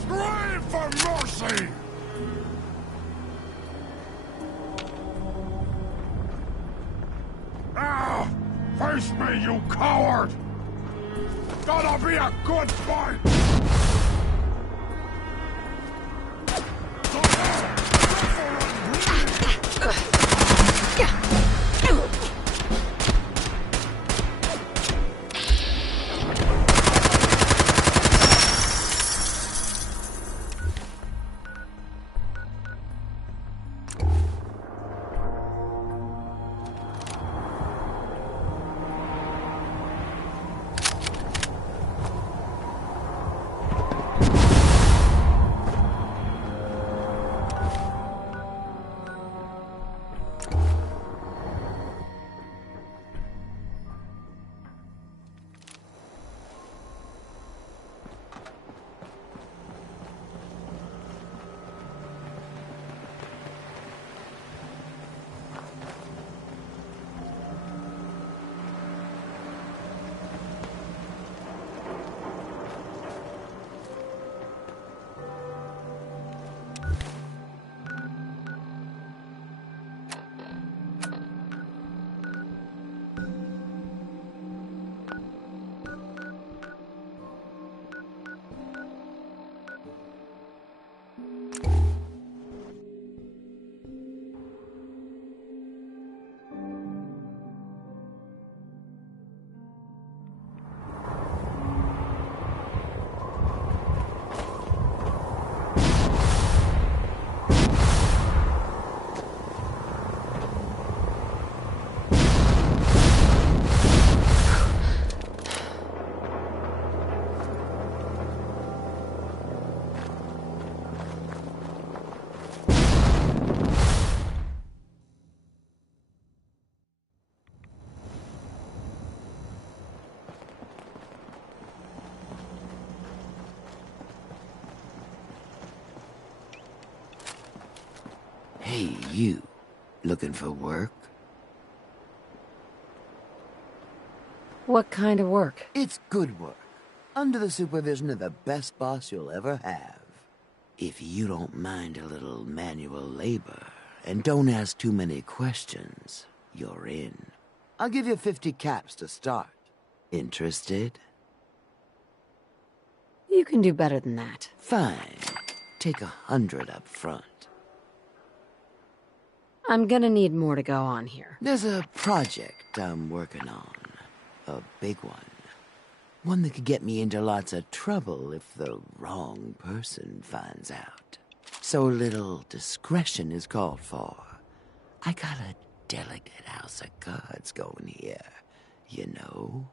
Scream for mercy! Ah! Face me, you coward! Gonna be a good fight! Hey, you. Looking for work? What kind of work? It's good work. Under the supervision of the best boss you'll ever have. If you don't mind a little manual labor, and don't ask too many questions, you're in. I'll give you 50 caps to start. Interested? You can do better than that. Fine. Take 100 up front. I'm gonna need more to go on here. There's a project I'm working on. A big one. One that could get me into lots of trouble if the wrong person finds out. So little discretion is called for. I got a delicate house of cards going here, you know?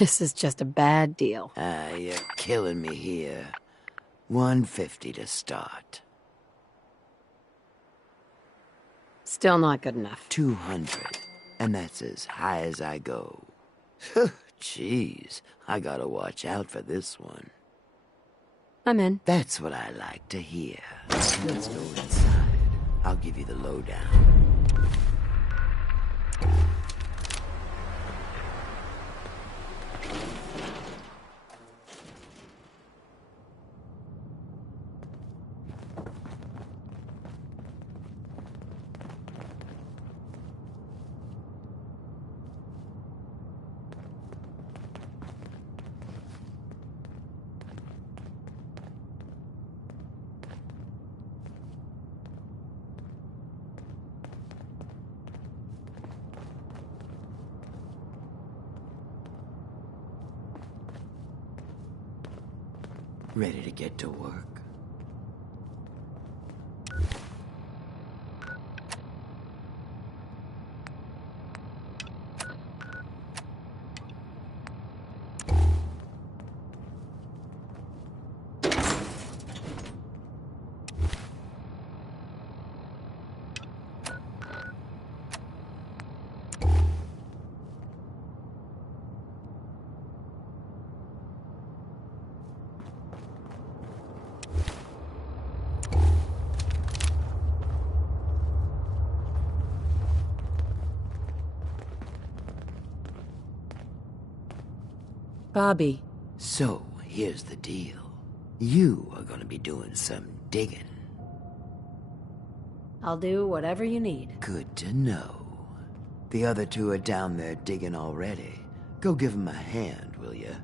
This is just a bad deal. You're killing me here. 150 to start. Still not good enough. 200. And that's as high as I go. Jeez, I gotta watch out for this one. I'm in. That's what I like to hear. Let's go inside. I'll give you the lowdown. Ready to get to work? Bobby. So, here's the deal. You are gonna be doing some digging. I'll do whatever you need. Good to know. The other two are down there digging already. Go give them a hand, will you?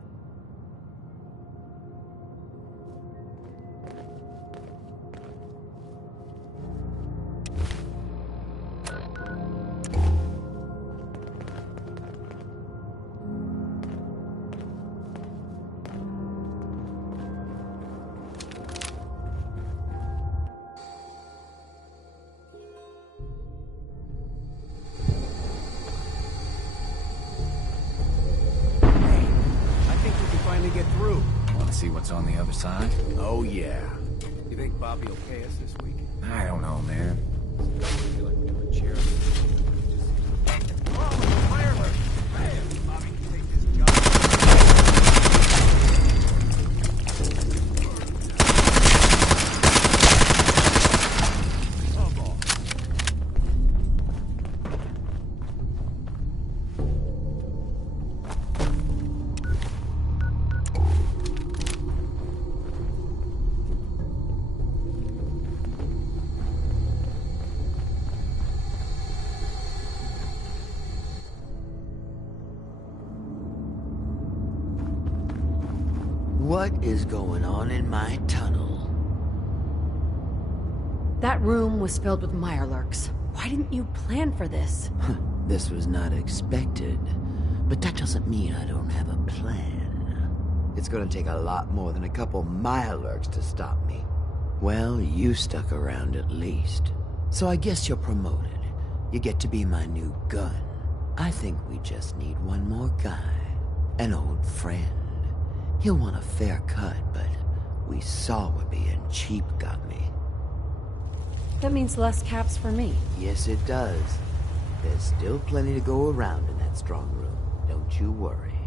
Get through. Want to see what's on the other side? Oh, yeah. You think Bobby will pay us this week? I don't know, man. I feel like we're doing charity. Oh, fire alert! Man, Bobby can take this What is going on in my tunnel? That room was filled with Mirelurks. Why didn't you plan for this? This was not expected, but that doesn't mean I don't have a plan. It's gonna take a lot more than a couple Mirelurks to stop me. Well, you stuck around at least. So I guess you're promoted. You get to be my new gun. I think we just need one more guy. An old friend. He'll want a fair cut, but we saw what being cheap got me. That means less caps for me. Yes, it does. There's still plenty to go around in that strong room. Don't you worry.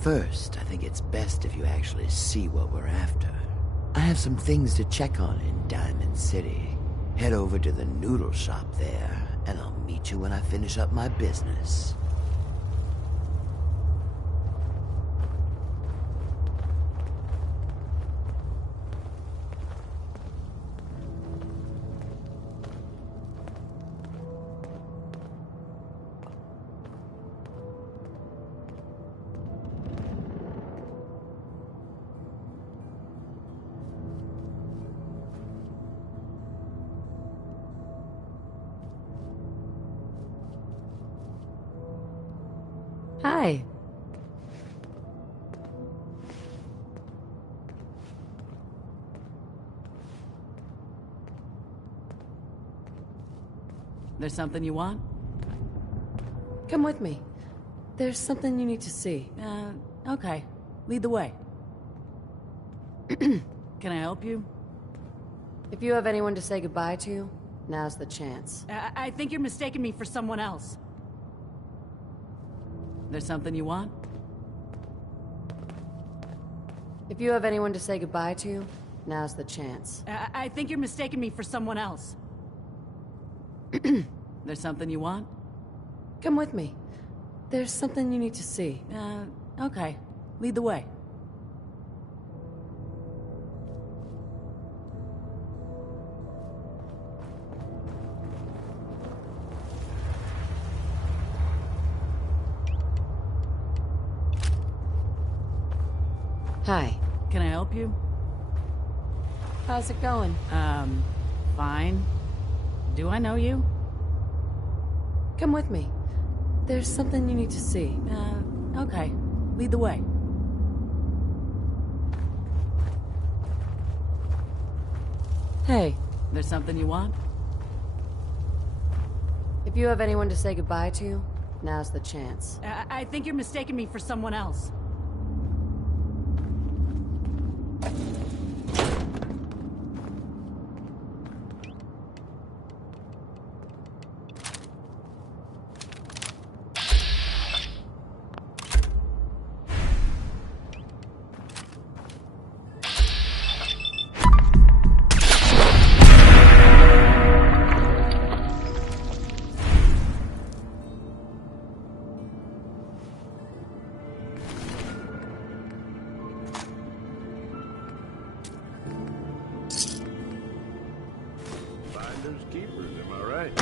First, I think it's best if you actually see what we're after. I have some things to check on in Diamond City. Head over to the noodle shop there, and I'll meet you when I finish up my business. Hi. There's something you want? Come with me. There's something you need to see. Okay. Lead the way. Can I help you? If you have anyone to say goodbye to, now's the chance. I think you're mistaking me for someone else. There's something you want? If you have anyone to say goodbye to, now's the chance. I think you're mistaking me for someone else. There's something you want? Come with me. There's something you need to see. Okay. Lead the way. Hi. Can I help you? How's it going? Fine. Do I know you? Come with me. There's something you need to see. Okay. Lead the way. Hey. There's something you want? If you have anyone to say goodbye to, now's the chance. I think you're mistaking me for someone else. Finders keepers, am I right?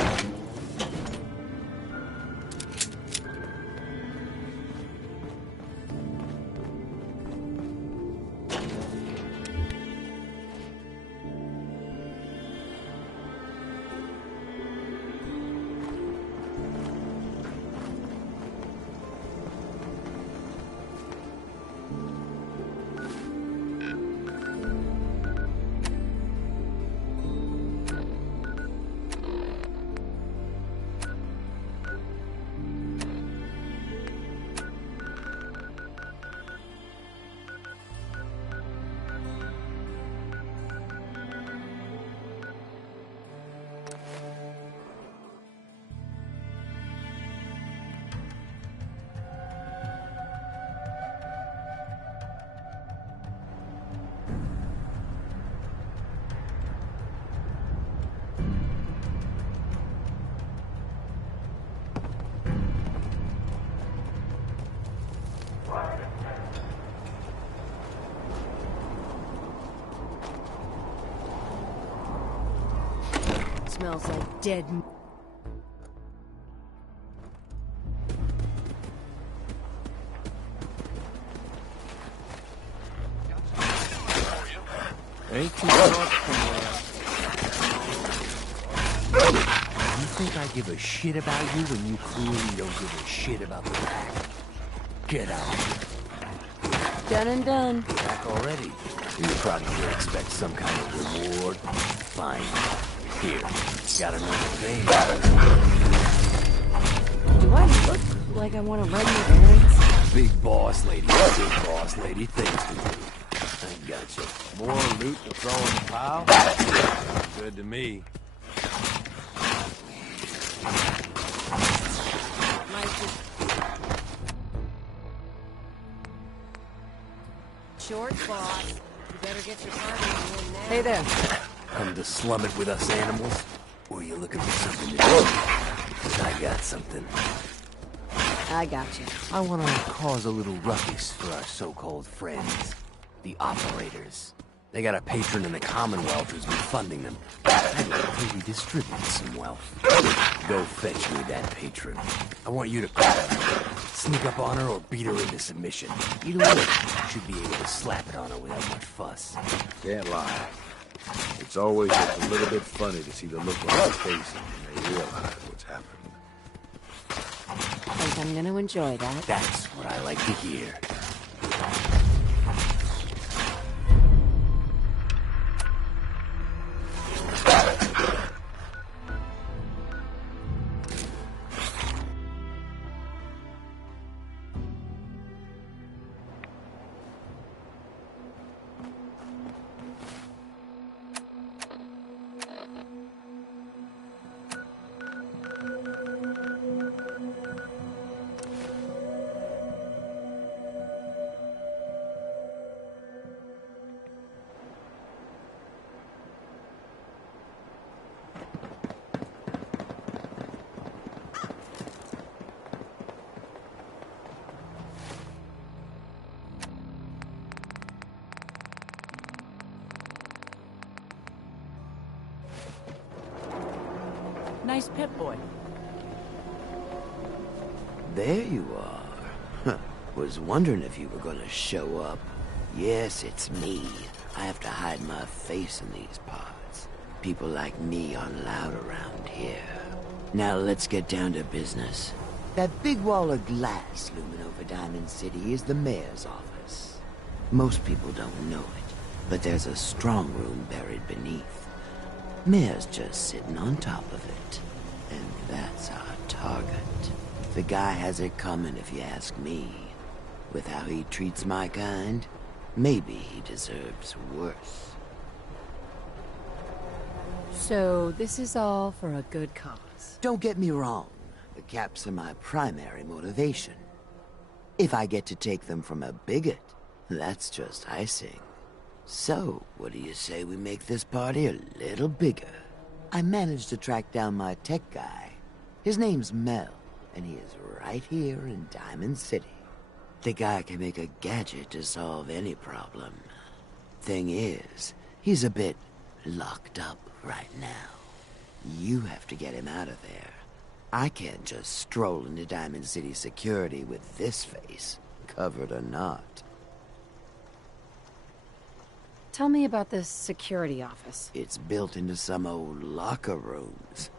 Smells like dead. Ain't too far from You think I give a shit about you when you clearly don't give a shit about the pack? Get out. Done and done. Back already? You probably would expect some kind of reward. Fine. Here. Got another thing. Do I look like I want to run your errands? Big boss lady. Big boss lady things to do. I gotcha. more loot to throw in the pile. Good to me. Short, boss. You better get your party in now. Hey there. Come to slum it with us animals? Or you looking for something to do? I got something. I got you. I want to cause a little ruckus for our so-called friends. The operators. They got a patron in the Commonwealth who's been funding them. I'd like to redistribute some wealth. Go fetch me that patron. I want you to call her. Sneak up on her or beat her into submission. Either way, you should be able to slap it on her without much fuss. Can't lie. It's always just a little bit funny to see the look on their faces when they realize what's happened. I think I'm gonna enjoy that. That's what I like to hear. Nice pet boy. There you are. Huh. Was wondering if you were gonna show up. Yes, it's me. I have to hide my face in these parts. People like me aren't allowed around here. Now let's get down to business. That big wall of glass looming over Diamond City is the mayor's office. Most people don't know it, but there's a strong room buried beneath. Mayor's just sitting on top of it. And that's our target. The guy has it coming if you ask me. With how he treats my kind, maybe he deserves worse. So, this is all for a good cause. Don't get me wrong. The caps are my primary motivation. If I get to take them from a bigot, that's just icing. So, what do you say we make this party a little bigger? I managed to track down my tech guy. His name's Mel, and he is right here in Diamond City. The guy can make a gadget to solve any problem. Thing is, he's a bit locked up right now. You have to get him out of there. I can't just stroll into Diamond City security with this face, covered or not. Tell me about this security office. It's built into some old locker rooms,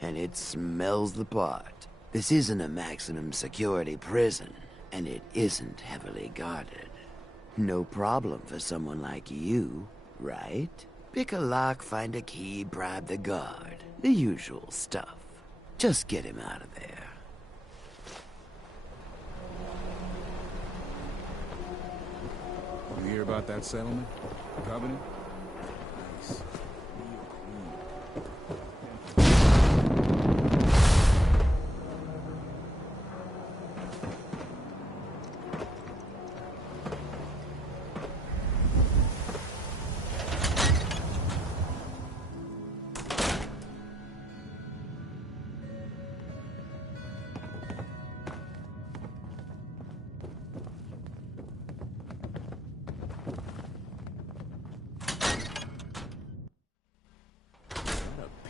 and it smells the part. This isn't a maximum security prison, and it isn't heavily guarded. No problem for someone like you, right? Pick a lock, find a key, bribe the guard. The usual stuff. Just get him out of there. You hear about that settlement? Covenant? Nice.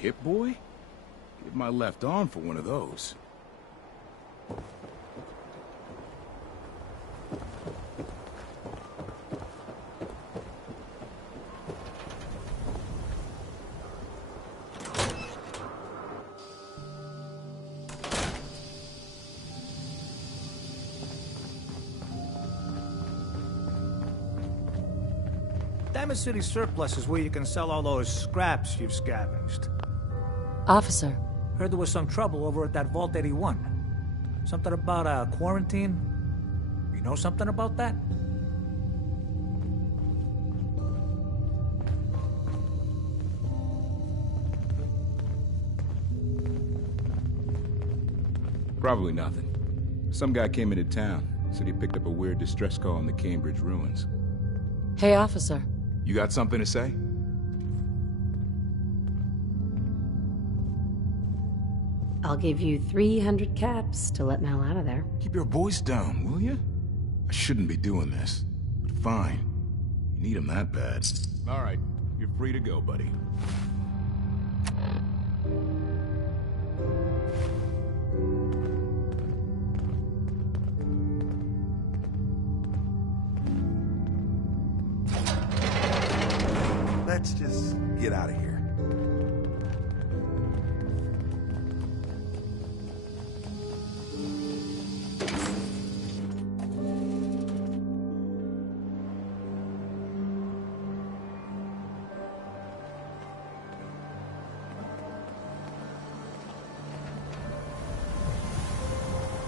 Hit boy? Give my left arm for one of those. Diamond City Surplus is where you can sell all those scraps you've scavenged. Officer, Heard there was some trouble over at that Vault 81. Something about a quarantine? You know something about that? Probably nothing. Some guy came into town, said he picked up a weird distress call in the Cambridge ruins. hey, officer. You got something to say? I'll give you 300 caps to let Mel out of there. Keep your voice down, will you? I shouldn't be doing this, but fine. You need him that bad. All right, you're free to go, buddy. Let's just get out of here.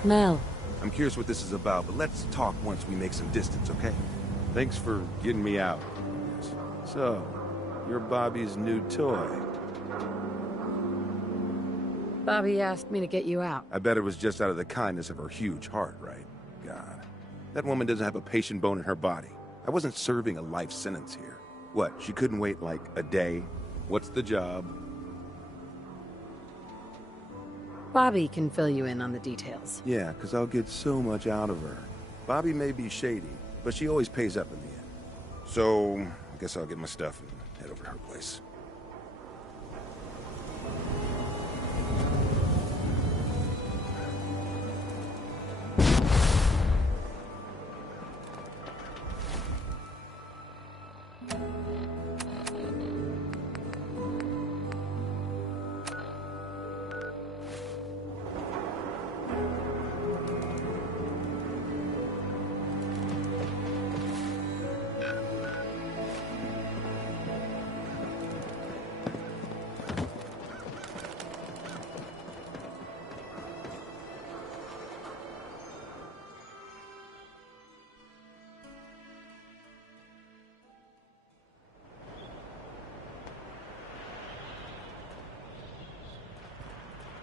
Mel, I'm curious what this is about, but let's talk once we make some distance, okay? Thanks for getting me out. So, you're Bobby's new toy. Bobby asked me to get you out. I bet it was just out of the kindness of her huge heart, right? God. That woman doesn't have a patient bone in her body. I wasn't serving a life sentence here. What, she couldn't wait like a day? What's the job? Bobby can fill you in on the details. Yeah, because I'll get so much out of her. Bobby may be shady, but she always pays up in the end. So, I guess I'll get my stuff and head over to her place.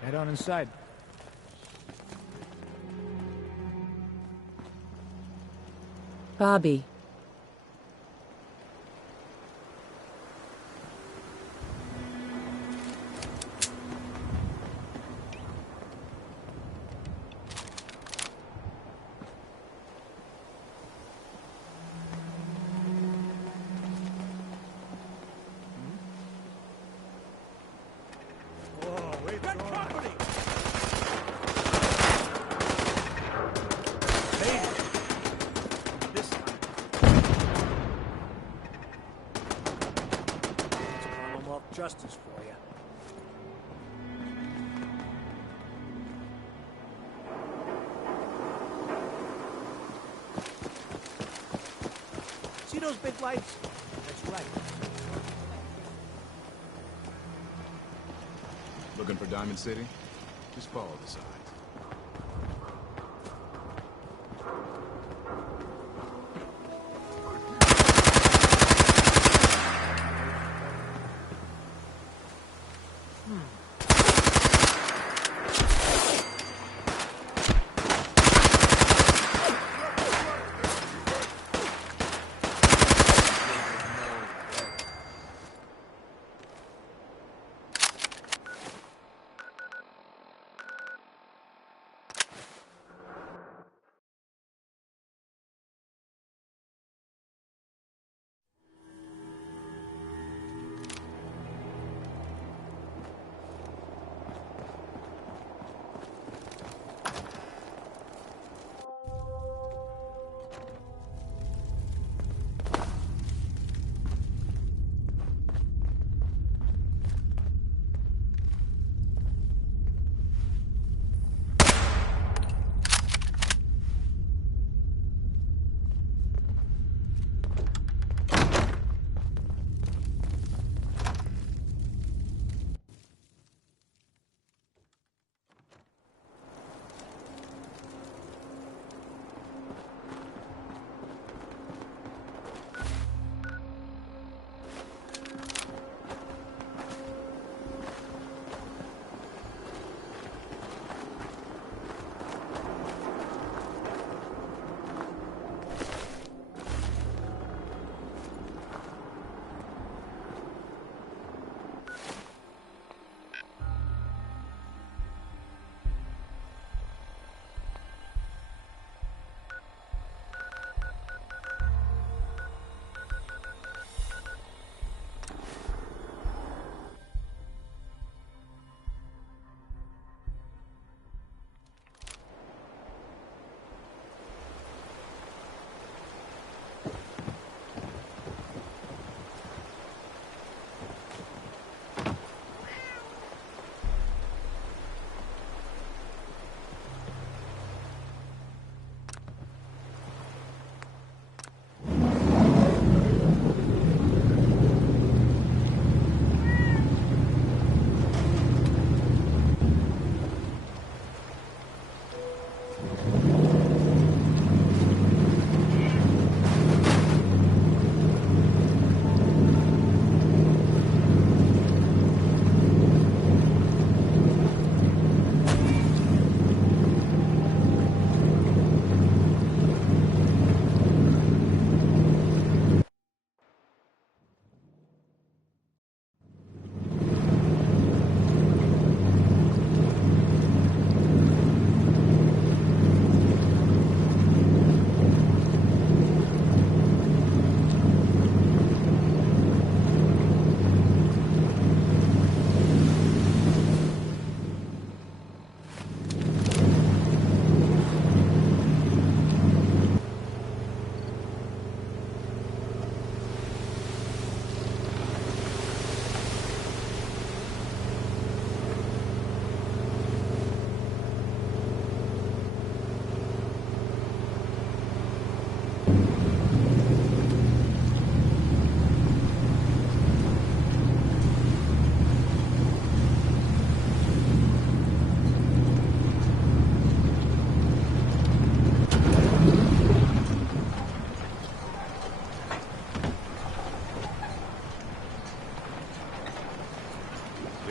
Head on inside. Bobby. justice for you. See those big lights? That's right. Looking for Diamond City? Just follow the signs.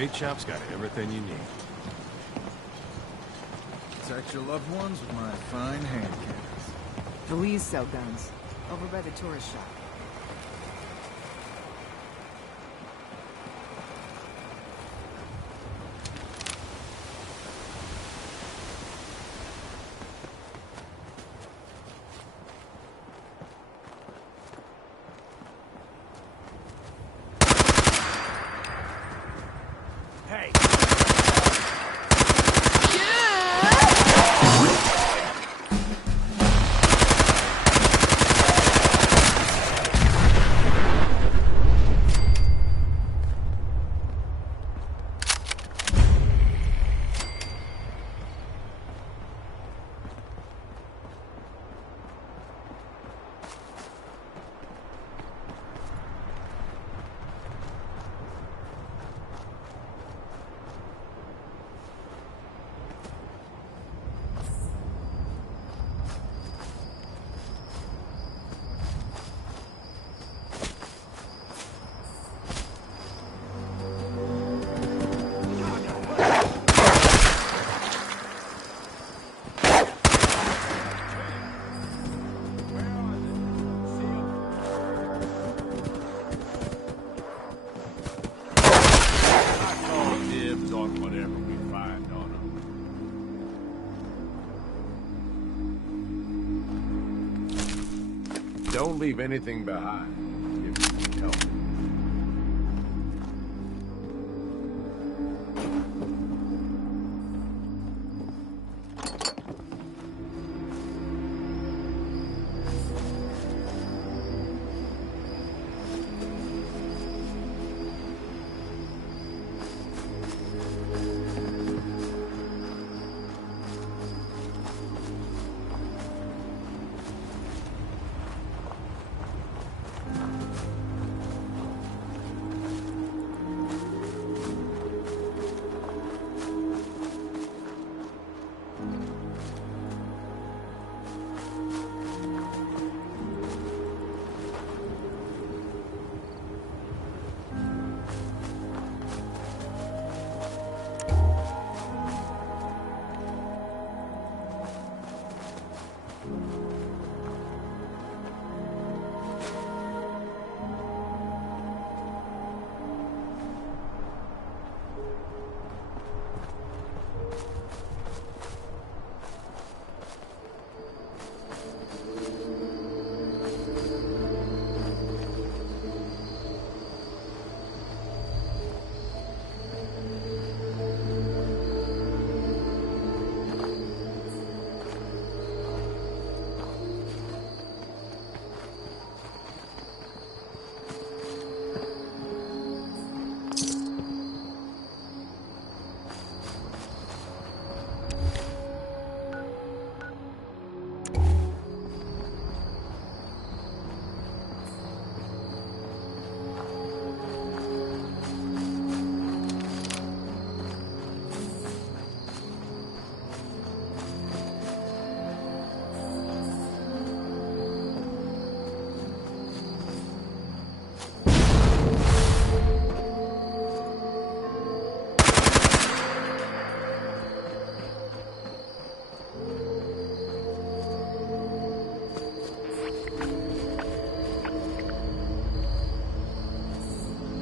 Bait Shop's got everything you need. Protect your loved ones with my fine hand cannons. Louise sell guns. Over by the tourist shop. Hey! Don't leave anything behind. If you can help it.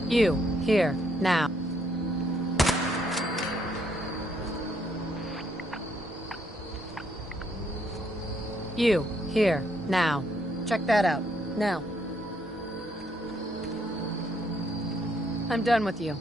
You, here, now. You, here, now. Check that out, now. I'm done with you.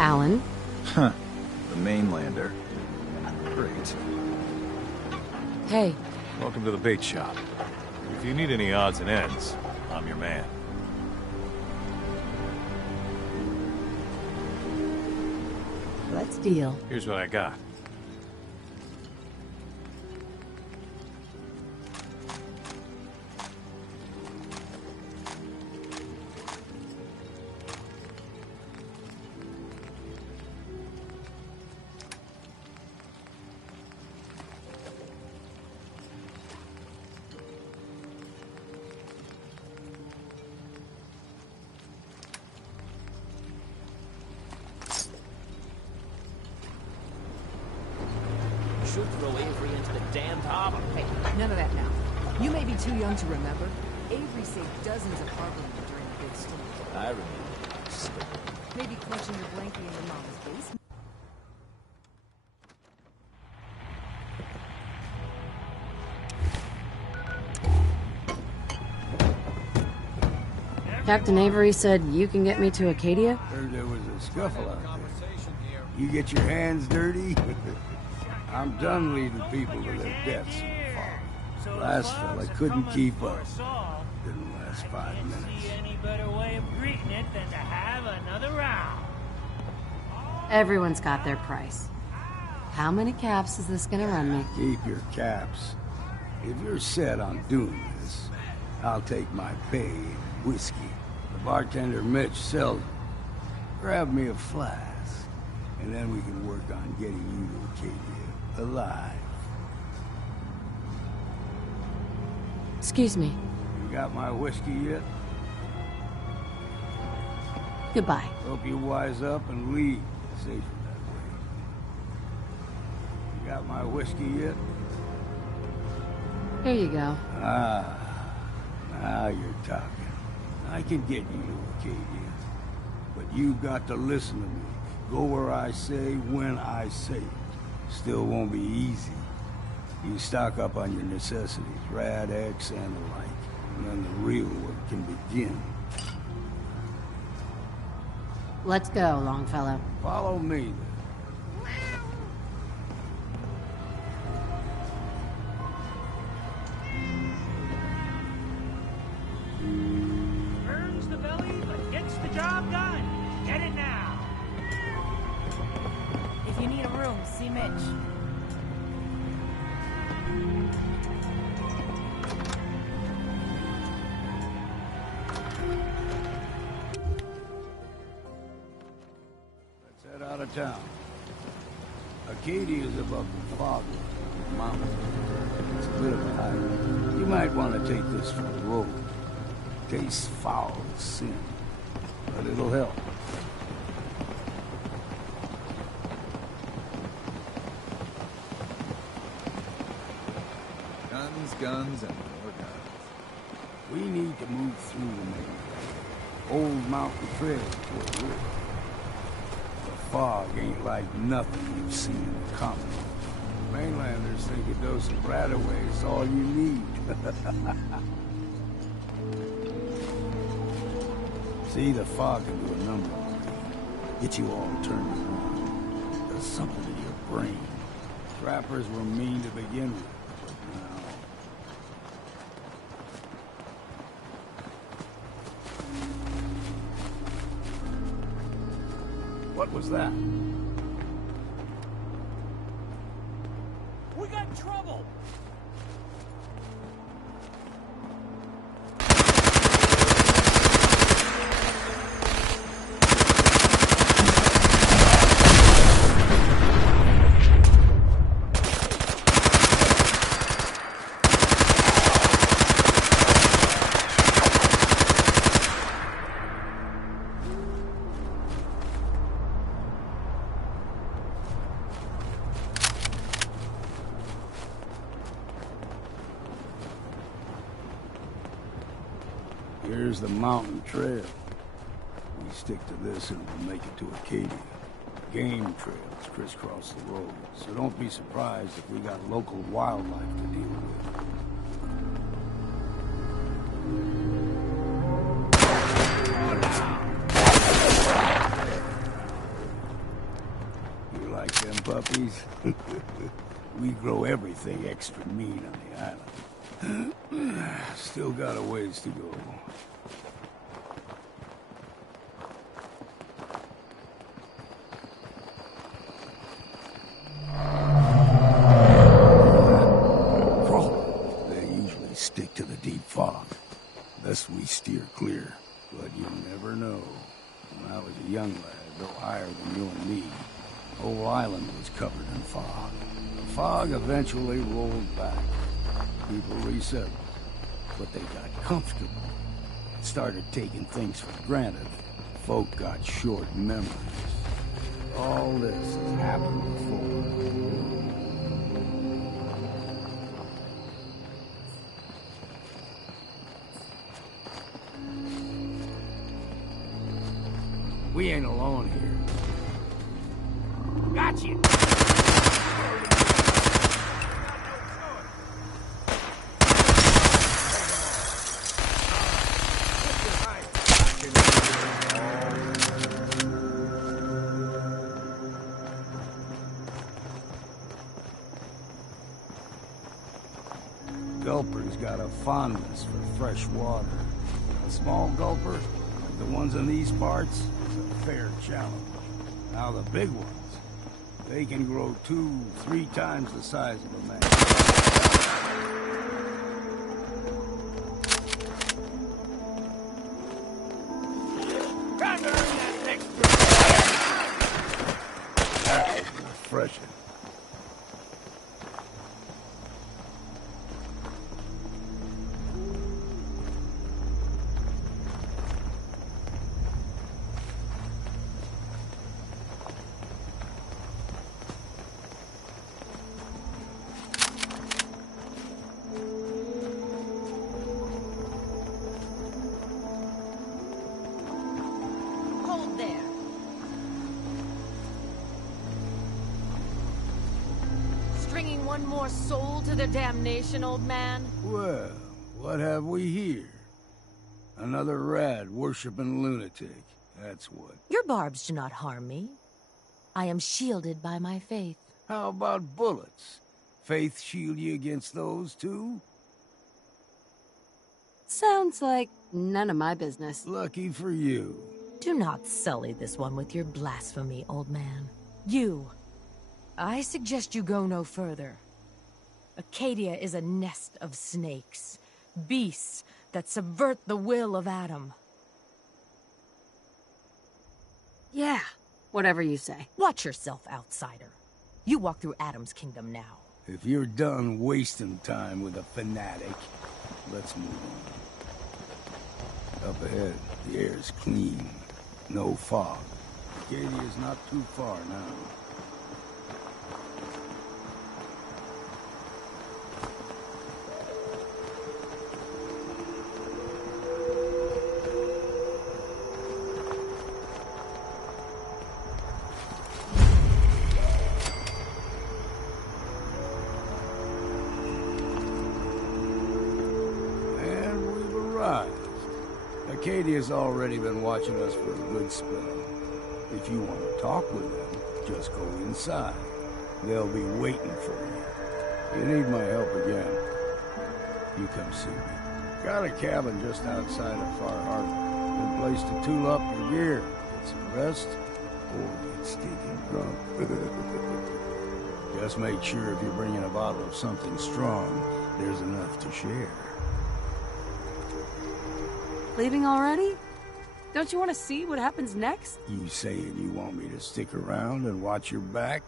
Alan. Huh. The mainlander. Great. Hey. Welcome to the bait shop. If you need any odds and ends, I'm your man. Let's deal. Here's what I got. Should throw Avery into the damned harbor. Hey, none of that now. You may be too young to remember. Avery saved dozens of harbormen during the big storm. I remember. Maybe clutching your blankie in your mama's basement. Captain Avery said you can get me to Acadia? Heard there was a scuffle out there. You get your hands dirty? I'm done leaving people to their deaths in the fog. Last fella couldn't keep up. Didn't last 5 minutes. Any better way of greeting it than to have another round? Everyone's got their price. How many caps is this gonna run me? Keep your caps. If you're set on doing this, I'll take my pay in whiskey. The bartender Mitch sells it. Grab me a flask, and then we can work on getting you to Acadia alive. Excuse me. You got my whiskey yet? Goodbye. Hope you wise up and leave safer that way. You got my whiskey yet? Here you go. Ah, now you're talking. I can get you to Acadia, but you've got to listen to me. Go where I say, when I say it. Still won't be easy. You stock up on your necessities, Rad X and the like, and then the real work can begin. Let's go, Longfellow. Follow me, then. Burns the belly, but gets the job done. Get it now. If you need a room, see Mitch. Let's head out of town. Acadia is above the fog mountain. It's a bit of a hike. You might want to take this for a road. Tastes foul as sin, but it'll help. Guns, and more guns. We need to move through the main old mountain trail to a river. The fog ain't like nothing you've seen in the common. Mainlanders think a dose of Bradaway is all you need. See, the fog can do a number on you. Get you all turned around. Does something to your brain. Trappers were mean to begin with, but now... What was that? We got trouble. Here's the mountain trail. We stick to this and we'll make it to Acadia. Game trails crisscross the road, so don't be surprised if we got local wildlife to deal with. Them puppies? We grow everything extra mean on the island. Still got a ways to go. They usually stick to the deep fog. Thus we steer clear. But you never know. When I was a young lad, though higher than you and me, the whole island was covered in fog. The fog eventually rolled back. People resettled. But they got comfortable. Started taking things for granted. Folk got short memories. All this has happened before. We ain't alone here. Gotcha! Gulper's got a fondness for fresh water. A small gulper, like the ones in these parts, is a fair challenge. Now the big ones, they can grow 2-3 times the size of a man. Time to earn that next drink. That was refreshing. Hold there. Stringing one more soul to their damnation, old man? Well, what have we here? Another rad-worshipping lunatic, that's what. Your barbs do not harm me. I am shielded by my faith. How about bullets? Faith shield you against those, too? Sounds like none of my business. Lucky for you. Do not sully this one with your blasphemy, old man. You. I suggest you go no further. Acadia is a nest of snakes. Beasts that subvert the will of Adam. Yeah, whatever you say. Watch yourself, outsider. You walk through Adam's kingdom now. If you're done wasting time with a fanatic, let's move on. Up ahead, the air's clean. No fog. Acadia's not too far now. And we've arrived. Acadia's already been watching us for a good spell. If you want to talk with them, just go inside. They'll be waiting for you. You need my help again, you come see me. Got a cabin just outside of Far Harbor. Good place to tool up your gear, get some rest, or get stinking drunk. Just make sure if you're bringing a bottle of something strong, there's enough to share. Leaving already? Don't you want to see what happens next? You saying you want me to stick around and watch your back?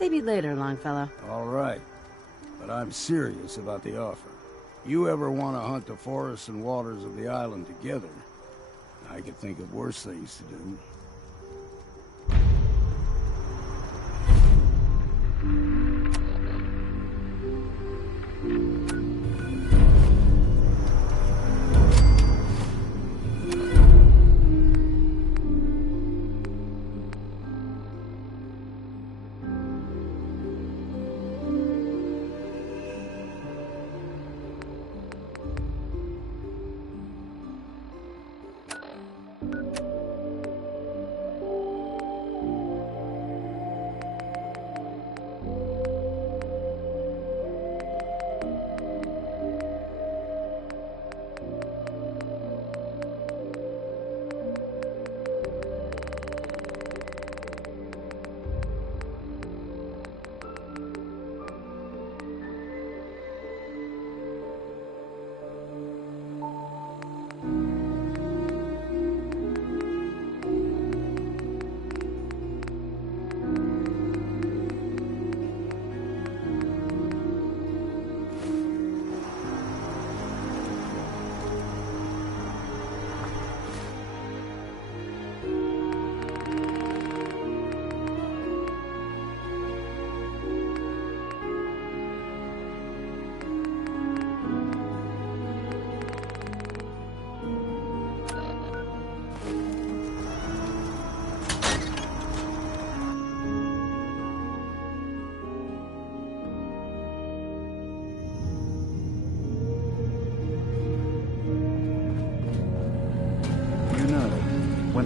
Maybe later, Longfellow. All right. But I'm serious about the offer. You ever want to hunt the forests and waters of the island together, I could think of worse things to do.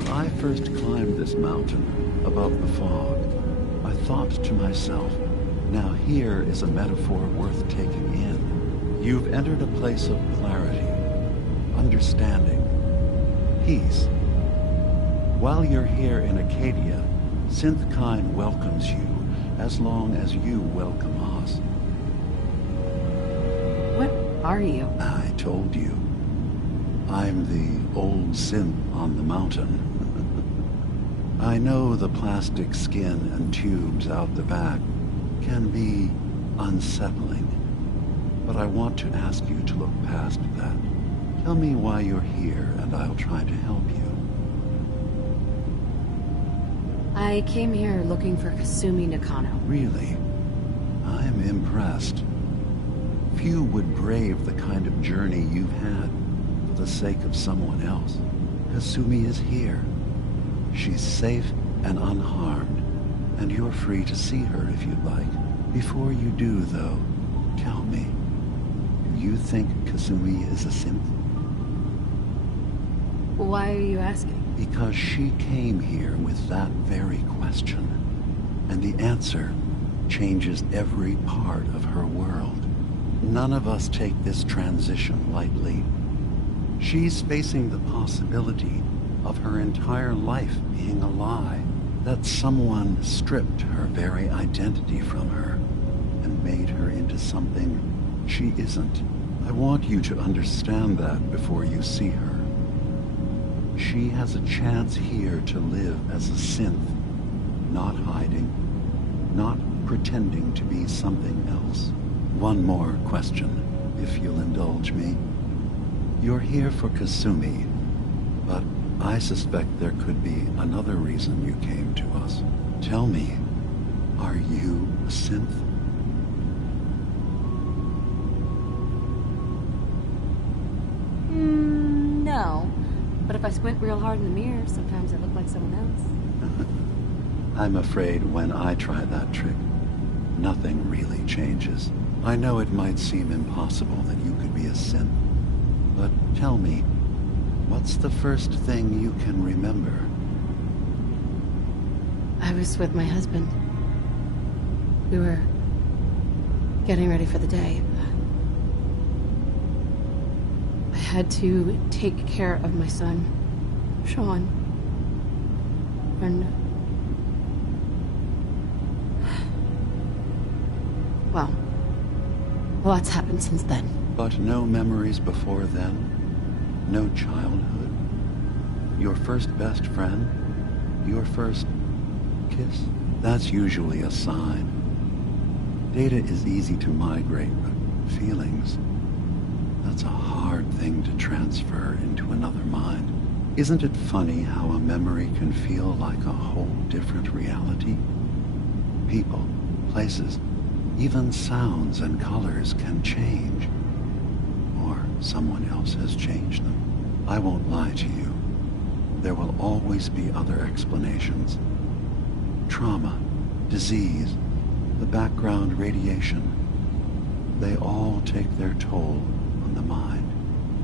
When I first climbed this mountain above the fog, I thought to myself, now here is a metaphor worth taking in. You've entered a place of clarity, understanding, peace. While you're here in Acadia, Synthkind welcomes you as long as you welcome us. What are you? I told you. I'm the old synth on the mountain. I know the plastic skin and tubes out the back can be unsettling, but I want to ask you to look past that. Tell me why you're here, and I'll try to help you. I came here looking for Kasumi Nakano. Really? I'm impressed. Few would brave the kind of journey you've had for the sake of someone else. Kasumi is here. She's safe and unharmed, and you're free to see her if you'd like. Before you do, though, tell me, do you think Kasumi is a synth? Why are you asking? Because she came here with that very question, and the answer changes every part of her world. None of us take this transition lightly. She's facing the possibility of her entire life being a lie, that someone stripped her very identity from her and made her into something she isn't. I want you to understand that before you see her. She has a chance here to live as a synth, not hiding, not pretending to be something else. One more question, if you'll indulge me. You're here for Kasumi, but I suspect there could be another reason you came to us. Tell me, are you a synth? No. But if I squint real hard in the mirror, sometimes I look like someone else. I'm afraid when I try that trick, nothing really changes. I know it might seem impossible that you could be a synth, but tell me, what's the first thing you can remember? I was with my husband. We were getting ready for the day. I had to take care of my son, Sean. And... well, lots happened since then. But no memories before then? No childhood? Your first best friend? Your first kiss? That's usually a sign. Data is easy to migrate, but feelings... that's a hard thing to transfer into another mind. Isn't it funny how a memory can feel like a whole different reality? People, places, even sounds and colors can change. Or someone else has changed them. I won't lie to you. There will always be other explanations. Trauma, disease, the background radiation. They all take their toll on the mind.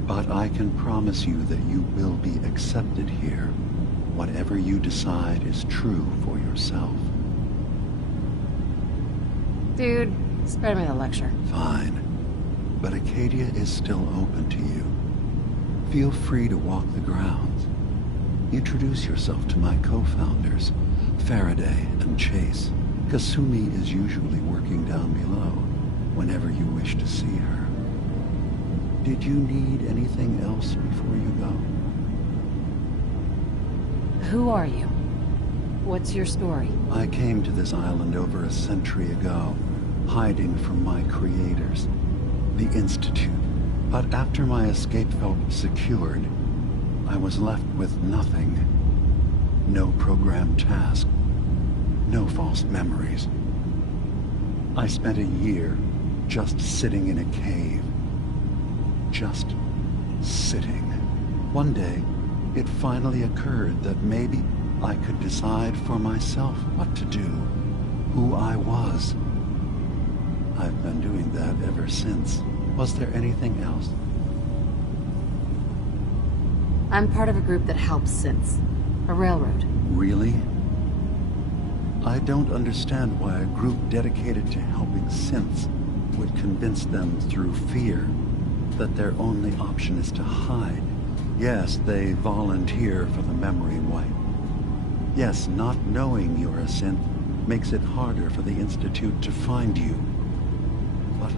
But I can promise you that you will be accepted here, whatever you decide is true for yourself. Dude, spare me the lecture. Fine. But Acadia is still open to you. Feel free to walk the grounds. Introduce yourself to my co-founders, Faraday and Chase. Kasumi is usually working down below, whenever you wish to see her. Did you need anything else before you go? Who are you? What's your story? I came to this island over a century ago, hiding from my creators, the Institute. But after my escape felt secured, I was left with nothing. No programmed task. No false memories. I spent a year just sitting in a cave. Just sitting. One day, it finally occurred that maybe I could decide for myself what to do, who I was. I've been doing that ever since. Was there anything else? I'm part of a group that helps synths. A railroad. Really? I don't understand why a group dedicated to helping synths would convince them through fear that their only option is to hide. Yes, they volunteer for the memory wipe. Yes, not knowing you're a synth makes it harder for the Institute to find you. But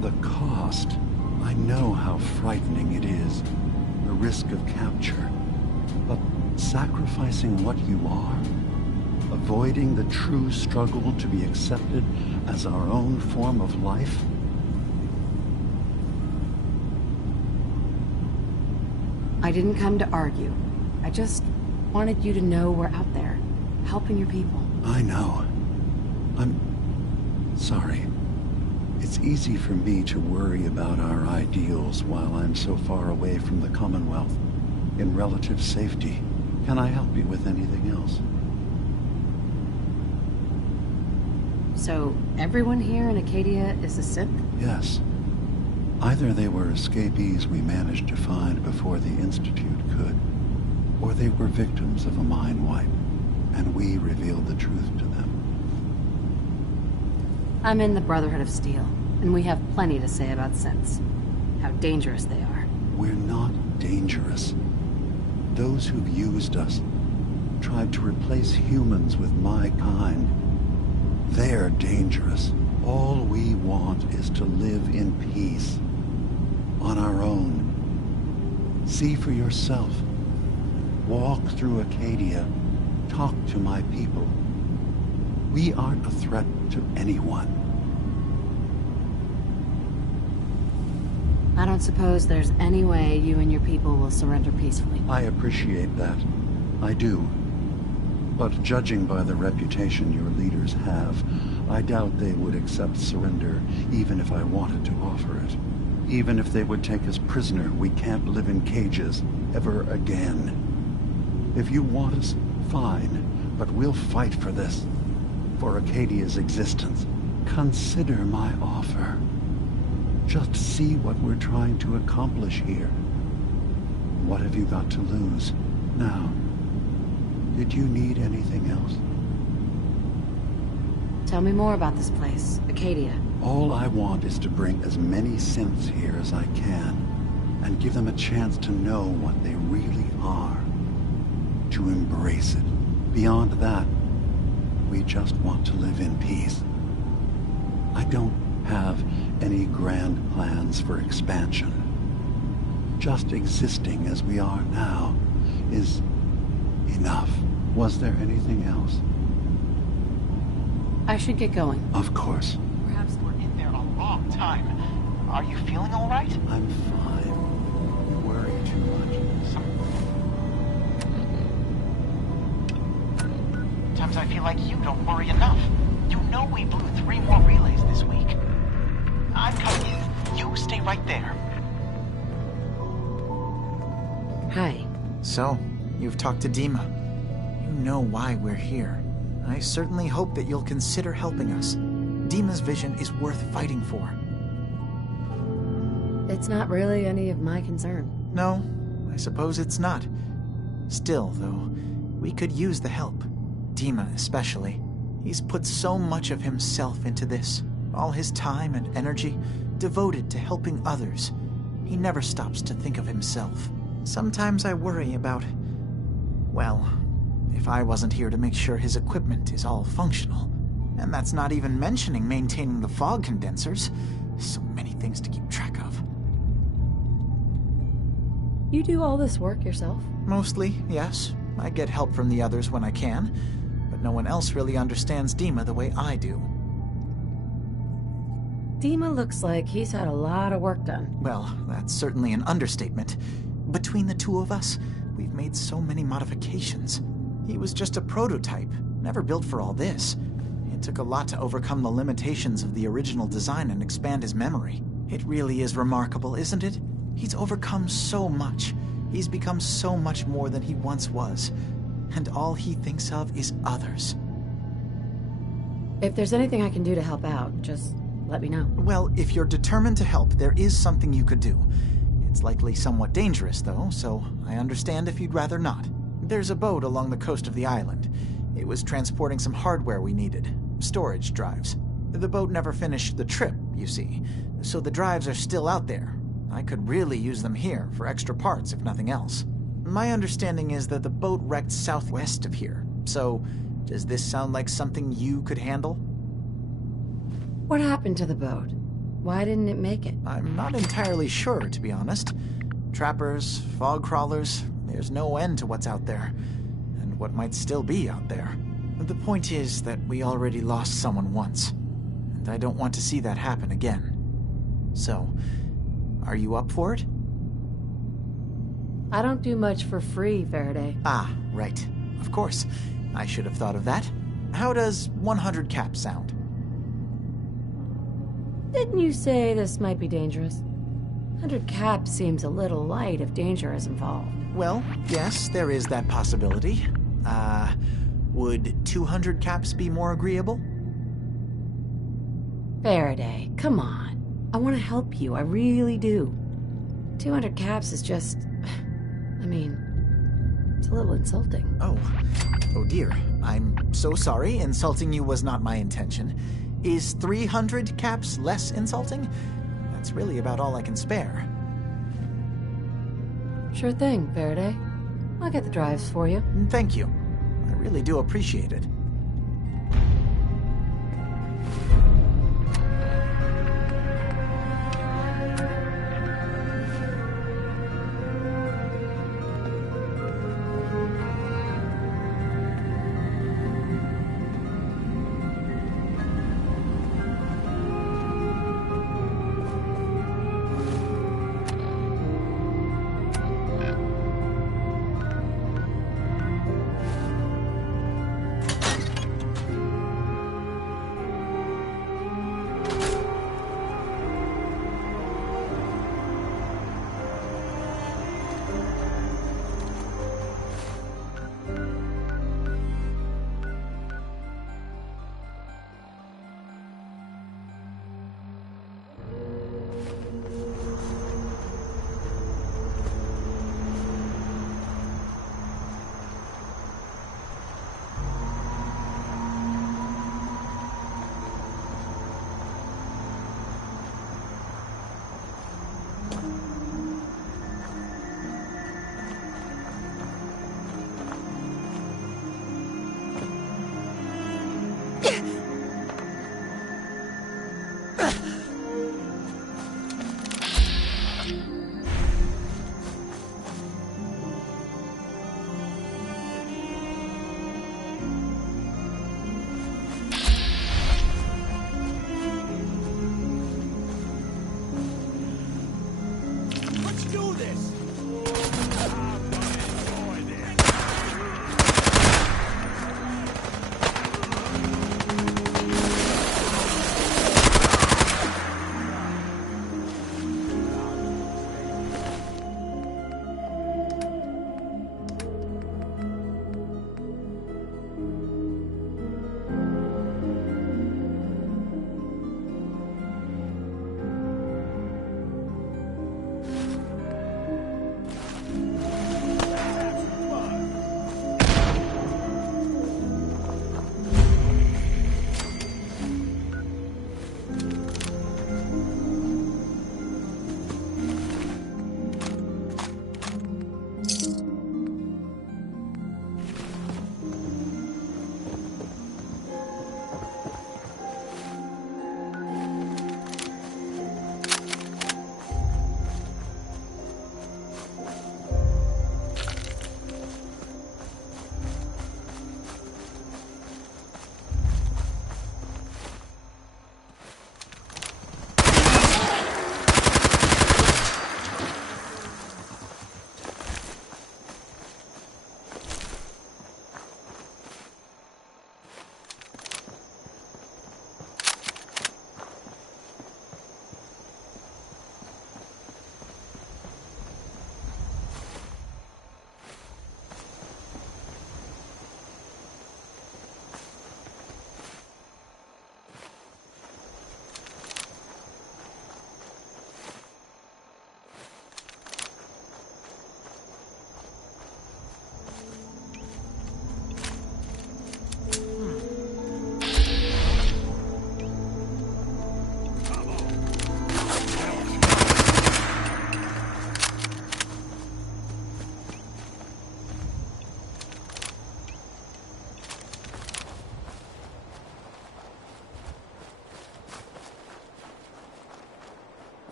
the cost, I know how frightening it is. The risk of capture. But sacrificing what you are, avoiding the true struggle to be accepted as our own form of life? I didn't come to argue. I just wanted you to know we're out there, helping your people. I know. I'm sorry. It's easy for me to worry about our ideals while I'm so far away from the Commonwealth, in relative safety. Can I help you with anything else? So, everyone here in Acadia is a synth? Yes. Either they were escapees we managed to find before the Institute could, or they were victims of a mind wipe, and we revealed the truth to them. I'm in the Brotherhood of Steel, and we have plenty to say about synths. How dangerous they are. We're not dangerous. Those who've used us, tried to replace humans with my kind, they're dangerous. All we want is to live in peace. On our own. See for yourself. Walk through Acadia. Talk to my people. We aren't a threat to anyone. I don't suppose there's any way you and your people will surrender peacefully. I appreciate that. I do. But judging by the reputation your leaders have, I doubt they would accept surrender even if I wanted to offer it. Even if they would take us prisoner, we can't live in cages ever again. If you want us, fine, but we'll fight for this. For Acadia's existence. Consider my offer. Just see what we're trying to accomplish here. What have you got to lose? Now, did you need anything else? Tell me more about this place, Acadia. All I want is to bring as many synths here as I can, and give them a chance to know what they really are. To embrace it. Beyond that, we just want to live in peace. I don't have any grand plans for expansion. Just existing as we are now is enough. Was there anything else? I should get going. Of course. Perhaps we're in there a long time. Are you feeling all right? I'm fine. You worry too much. Sometimes I feel like you don't worry enough. You know we blew 3 more relays this week. I'm coming in. You stay right there. Hi. So, you've talked to Dima. You know why we're here. I certainly hope that you'll consider helping us. Dima's vision is worth fighting for. It's not really any of my concern. No, I suppose it's not. Still, though, we could use the help. Dima especially. He's put so much of himself into this. All his time and energy devoted to helping others. He never stops to think of himself. Sometimes I worry about... well, if I wasn't here to make sure his equipment is all functional. And that's not even mentioning maintaining the fog condensers. So many things to keep track of. You do all this work yourself? Mostly, yes. I get help from the others when I can. But no one else really understands Dima the way I do. Dima looks like he's had a lot of work done. Well, that's certainly an understatement. Between the two of us, we've made so many modifications. He was just a prototype, never built for all this. It took a lot to overcome the limitations of the original design and expand his memory. It really is remarkable, isn't it? He's overcome so much. He's become so much more than he once was. And all he thinks of is others. If there's anything I can do to help out, just let me know. Well, if you're determined to help, there is something you could do. It's likely somewhat dangerous, though, so I understand if you'd rather not. There's a boat along the coast of the island. It was transporting some hardware we needed. Storage drives. The boat never finished the trip, you see, so the drives are still out there. I could really use them here for extra parts, if nothing else. My understanding is that the boat wrecked southwest of here, so does this sound like something you could handle? What happened to the boat? Why didn't it make it? I'm not entirely sure, to be honest. Trappers, fog crawlers, there's no end to what's out there, and what might still be out there. The point is that we already lost someone once, and I don't want to see that happen again. So, are you up for it? I don't do much for free, Faraday. Ah, right. Of course. I should have thought of that. How does 100 caps sound? Didn't you say this might be dangerous? 100 caps seems a little light if danger is involved. Well, yes, there is that possibility. Would 200 caps be more agreeable? Faraday, come on. I want to help you, I really do. 200 caps is just... I mean, it's a little insulting. Oh dear. I'm so sorry. Insulting you was not my intention. Is 300 caps less insulting? That's really about all I can spare. Sure thing, Faraday. I'll get the drives for you. Thank you. I really do appreciate it.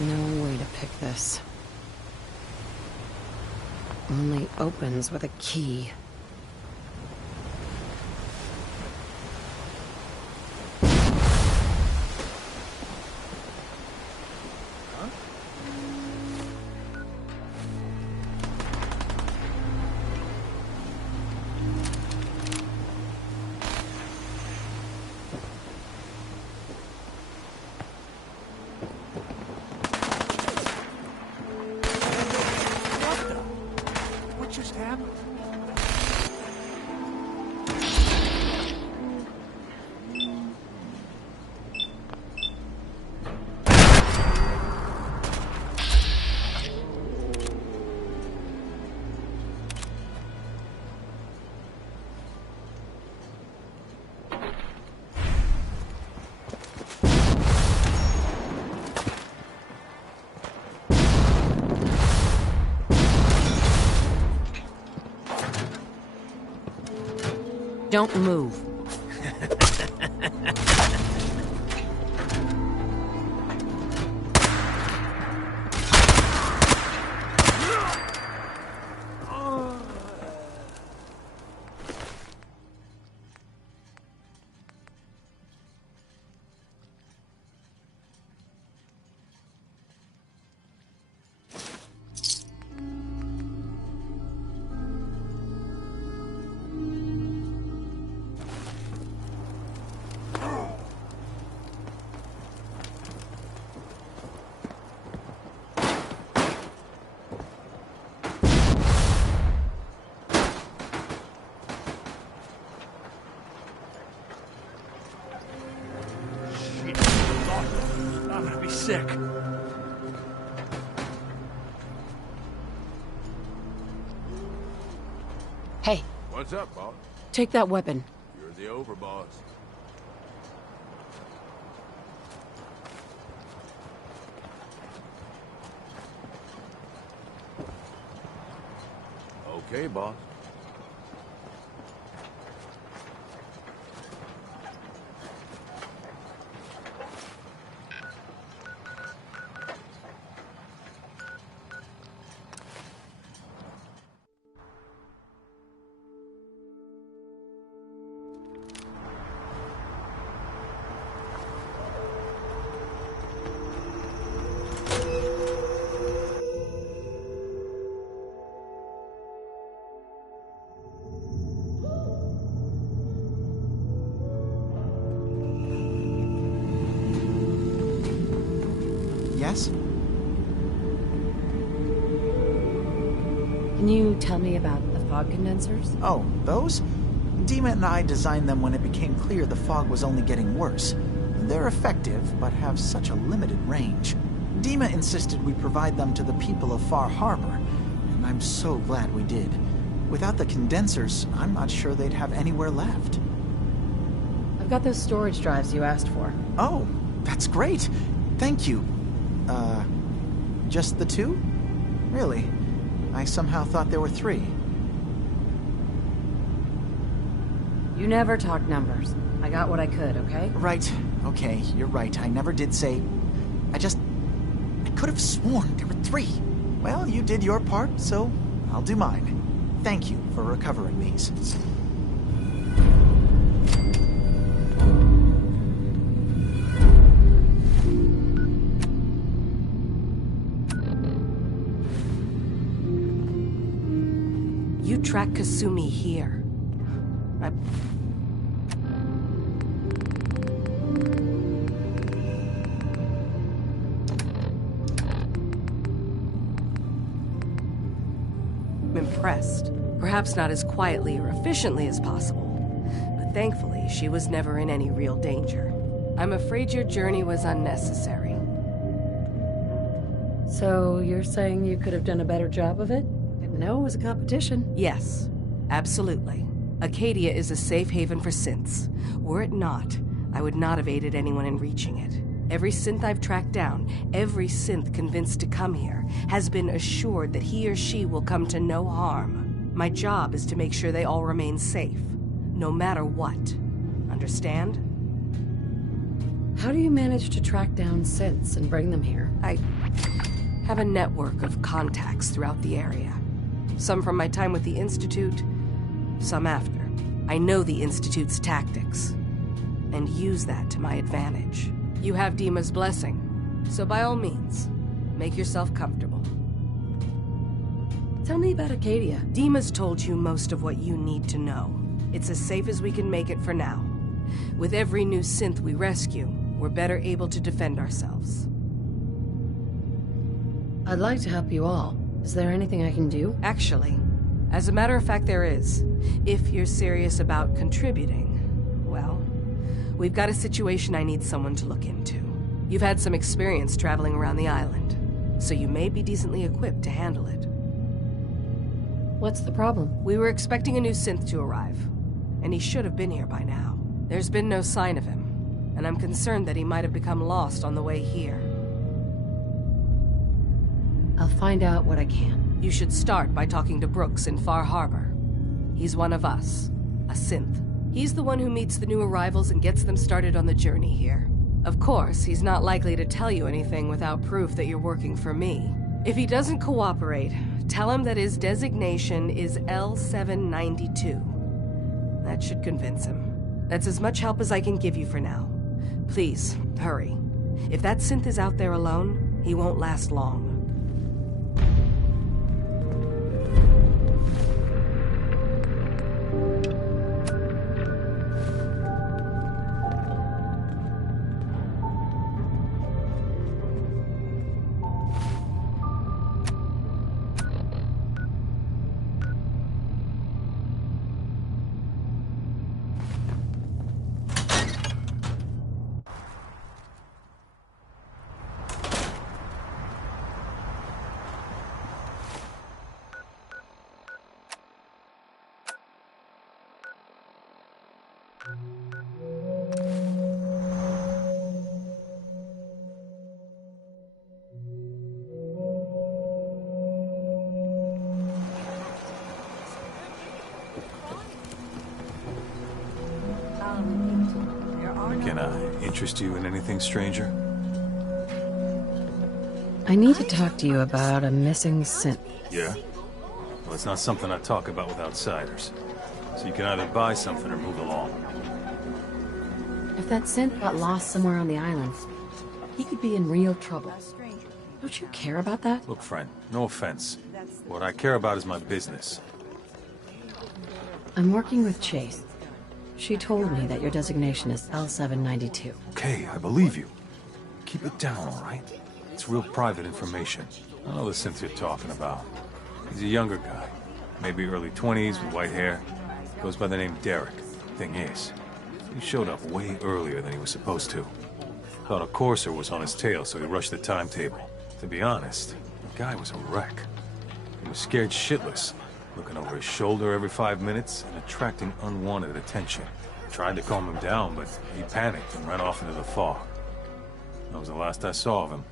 no way to pick this. Only opens with a key. What just happened? Don't move. I'm gonna be sick. Hey, What's up, boss? take that weapon. You're the overboss. Okay, boss. Yes? Can you tell me about the fog condensers? Oh, those? Dima and I designed them when it became clear the fog was only getting worse. They're effective, but have such a limited range. Dima insisted we provide them to the people of Far Harbor, and I'm so glad we did. Without the condensers, I'm not sure they'd have anywhere left. I've got those storage drives you asked for. Oh, that's great. Thank you. Just the two? Really? I somehow thought there were 3. You never talk numbers. I got what I could, okay? Right. Okay, you're right. I never did say... I could have sworn there were 3. Well, you did your part, so I'll do mine. Thank you for recovering these. You track Kasumi here. I'm impressed. Perhaps not as quietly or efficiently as possible, but thankfully she was never in any real danger. I'm afraid your journey was unnecessary. So you're saying you could have done a better job of it? Didn't know it was a competition. Yes, absolutely. Acadia is a safe haven for synths. Were it not, I would not have aided anyone in reaching it. Every synth I've tracked down, every synth convinced to come here, has been assured that he or she will come to no harm. My job is to make sure they all remain safe, no matter what. Understand? How do you manage to track down synths and bring them here? I have a network of contacts throughout the area. Some from my time with the Institute, some after. I know the Institute's tactics, and use that to my advantage. You have Dima's blessing, so by all means, make yourself comfortable. Tell me about Acadia. Dima's told you most of what you need to know. It's as safe as we can make it for now. With every new synth we rescue, we're better able to defend ourselves. I'd like to help you all. Is there anything I can do? Actually, as a matter of fact, there is. If you're serious about contributing, well, we've got a situation I need someone to look into. You've had some experience traveling around the island, so you may be decently equipped to handle it. What's the problem? We were expecting a new synth to arrive, and he should have been here by now. There's been no sign of him, and I'm concerned that he might have become lost on the way here. I'll find out what I can. You should start by talking to Brooks in Far Harbor. He's one of us, a synth. He's the one who meets the new arrivals and gets them started on the journey here. Of course, he's not likely to tell you anything without proof that you're working for me. If he doesn't cooperate, tell him that his designation is L792. That should convince him. That's as much help as I can give you for now. Please, hurry. If that synth is out there alone, he won't last long. Can I interest you in anything, stranger? I need to talk to you about a missing synth. Yeah? Well, it's not something I talk about with outsiders. So you can either buy something or move along. If that synth got lost somewhere on the island, he could be in real trouble. Don't you care about that? Look, friend, no offense. What I care about is my business. I'm working with Chase. She told me that your designation is L792. Okay, I believe you. Keep it down, all right? It's real private information. I know the synth you're talking about. He's a younger guy. Maybe early 20s with white hair. Goes by the name Derek. Thing is, he showed up way earlier than he was supposed to. Thought a courser was on his tail, so he rushed the timetable. To be honest, the guy was a wreck. He was scared shitless, looking over his shoulder every 5 minutes and attracting unwanted attention. Tried to calm him down, but he panicked and ran off into the fog. That was the last I saw of him.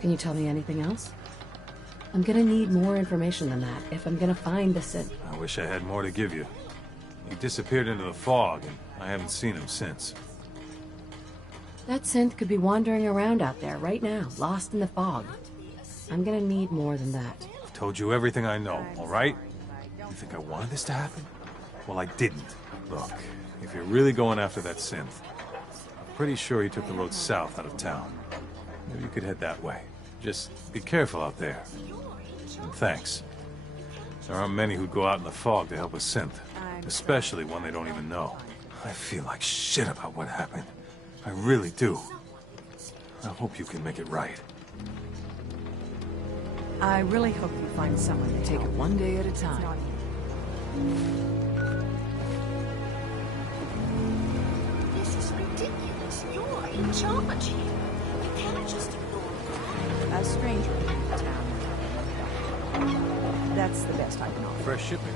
Can you tell me anything else? I'm gonna need more information than that if I'm gonna find the synth. I wish I had more to give you. He disappeared into the fog, and I haven't seen him since. That synth could be wandering around out there right now, lost in the fog. I'm gonna need more than that. I've told you everything I know, all right? You think I wanted this to happen? Well, I didn't. Look, if you're really going after that synth, I'm pretty sure he took the road south out of town. Maybe you could head that way. Just be careful out there. And thanks. There aren't many who'd go out in the fog to help a synth, especially one they don't even know. I feel like shit about what happened. I really do. I hope you can make it right. I really hope you find someone to take it one day at a time. This is ridiculous. You're in charge here. You cannot just ignore A stranger in the town. That's the best I can offer. Fresh shipping.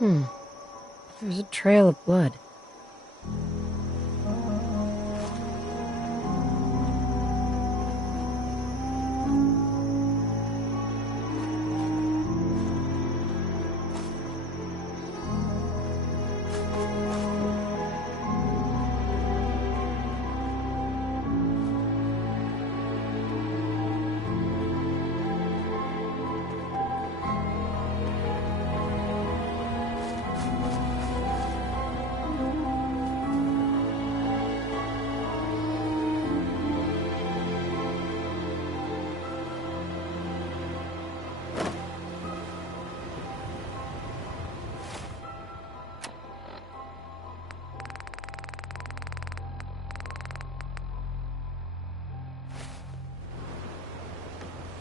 There's a trail of blood.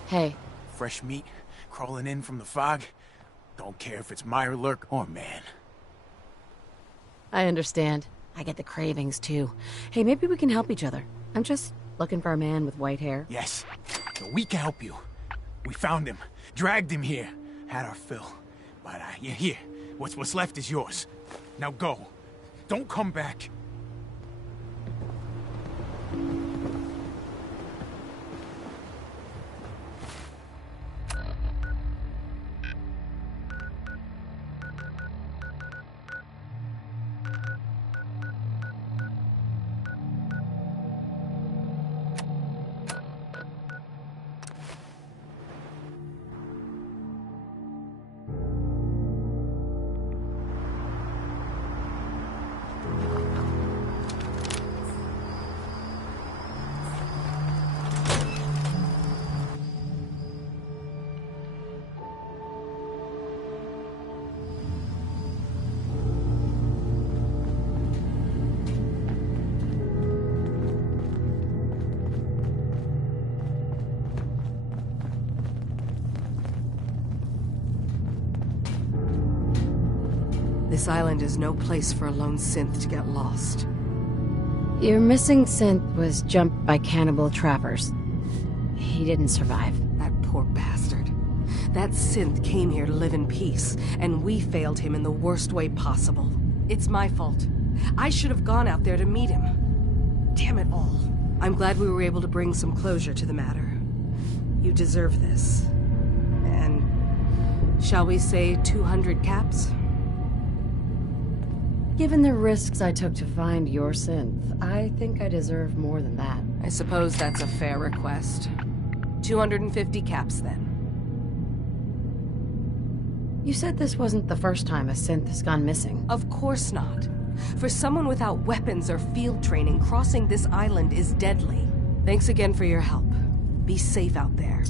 Hey. Fresh meat crawling in from the fog. Don't care if it's Mirelurk or man. I understand. I get the cravings, too. Hey, maybe we can help each other. I'm just looking for a man with white hair. Yes, we can help you. We found him, dragged him here, had our fill. But here, what's left is yours. Now go. Don't come back. This island is no place for a lone synth to get lost. Your missing synth was jumped by cannibal trappers. He didn't survive. That poor bastard. That synth came here to live in peace, and we failed him in the worst way possible. It's my fault. I should have gone out there to meet him. Damn it all. I'm glad we were able to bring some closure to the matter. You deserve this. And shall we say 200 caps? Given the risks I took to find your synth, I think I deserve more than that. I suppose that's a fair request. 250 caps, then. You said this wasn't the first time a synth has gone missing. Of course not. For someone without weapons or field training, crossing this island is deadly. Thanks again for your help. Be safe out there.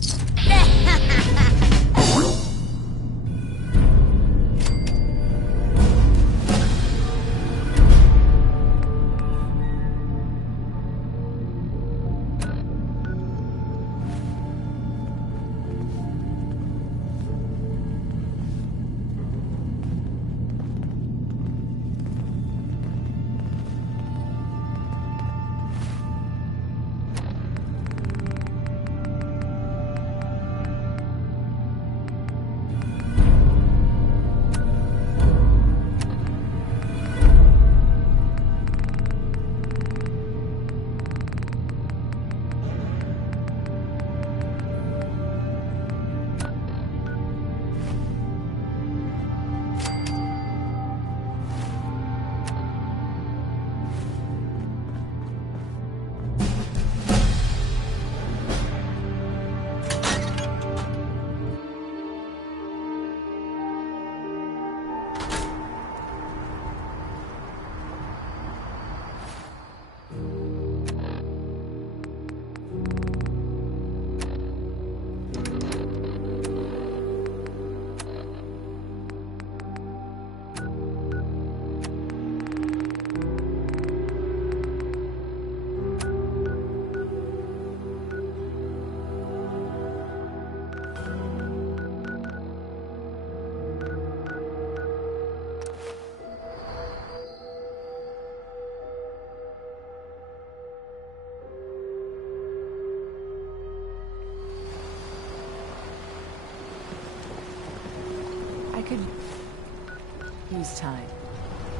He's tied.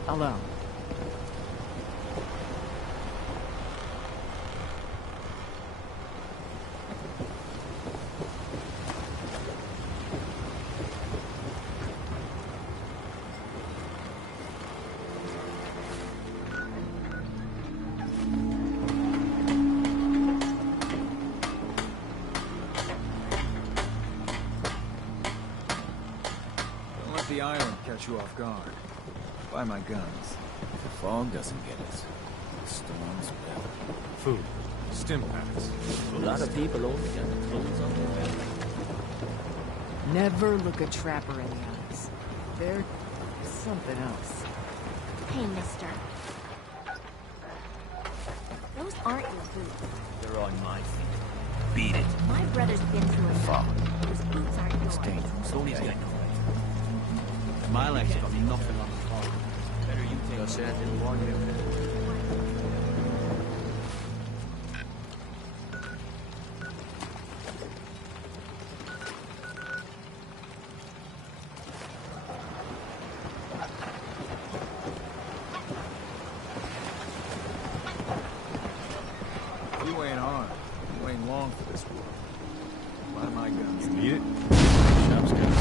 Alone. Don't let the island catch you off guard. Buy my guns. If the fog doesn't get us, the storms will. Food. Stim packs. A lot of people only got the clothes on their back. Never look a trapper in the eyes. They're something else. Hey, mister. Those aren't your boots. They're on my feet. Beat it. My brother's been through a Fuck. Those boots aren't yours. It's dangerous. Only's got no right. My leg's got nothing on the car. Better you take us out and warn you. You ain't armed. You ain't long for this war. Buy my guns. You need it? Shop's got it.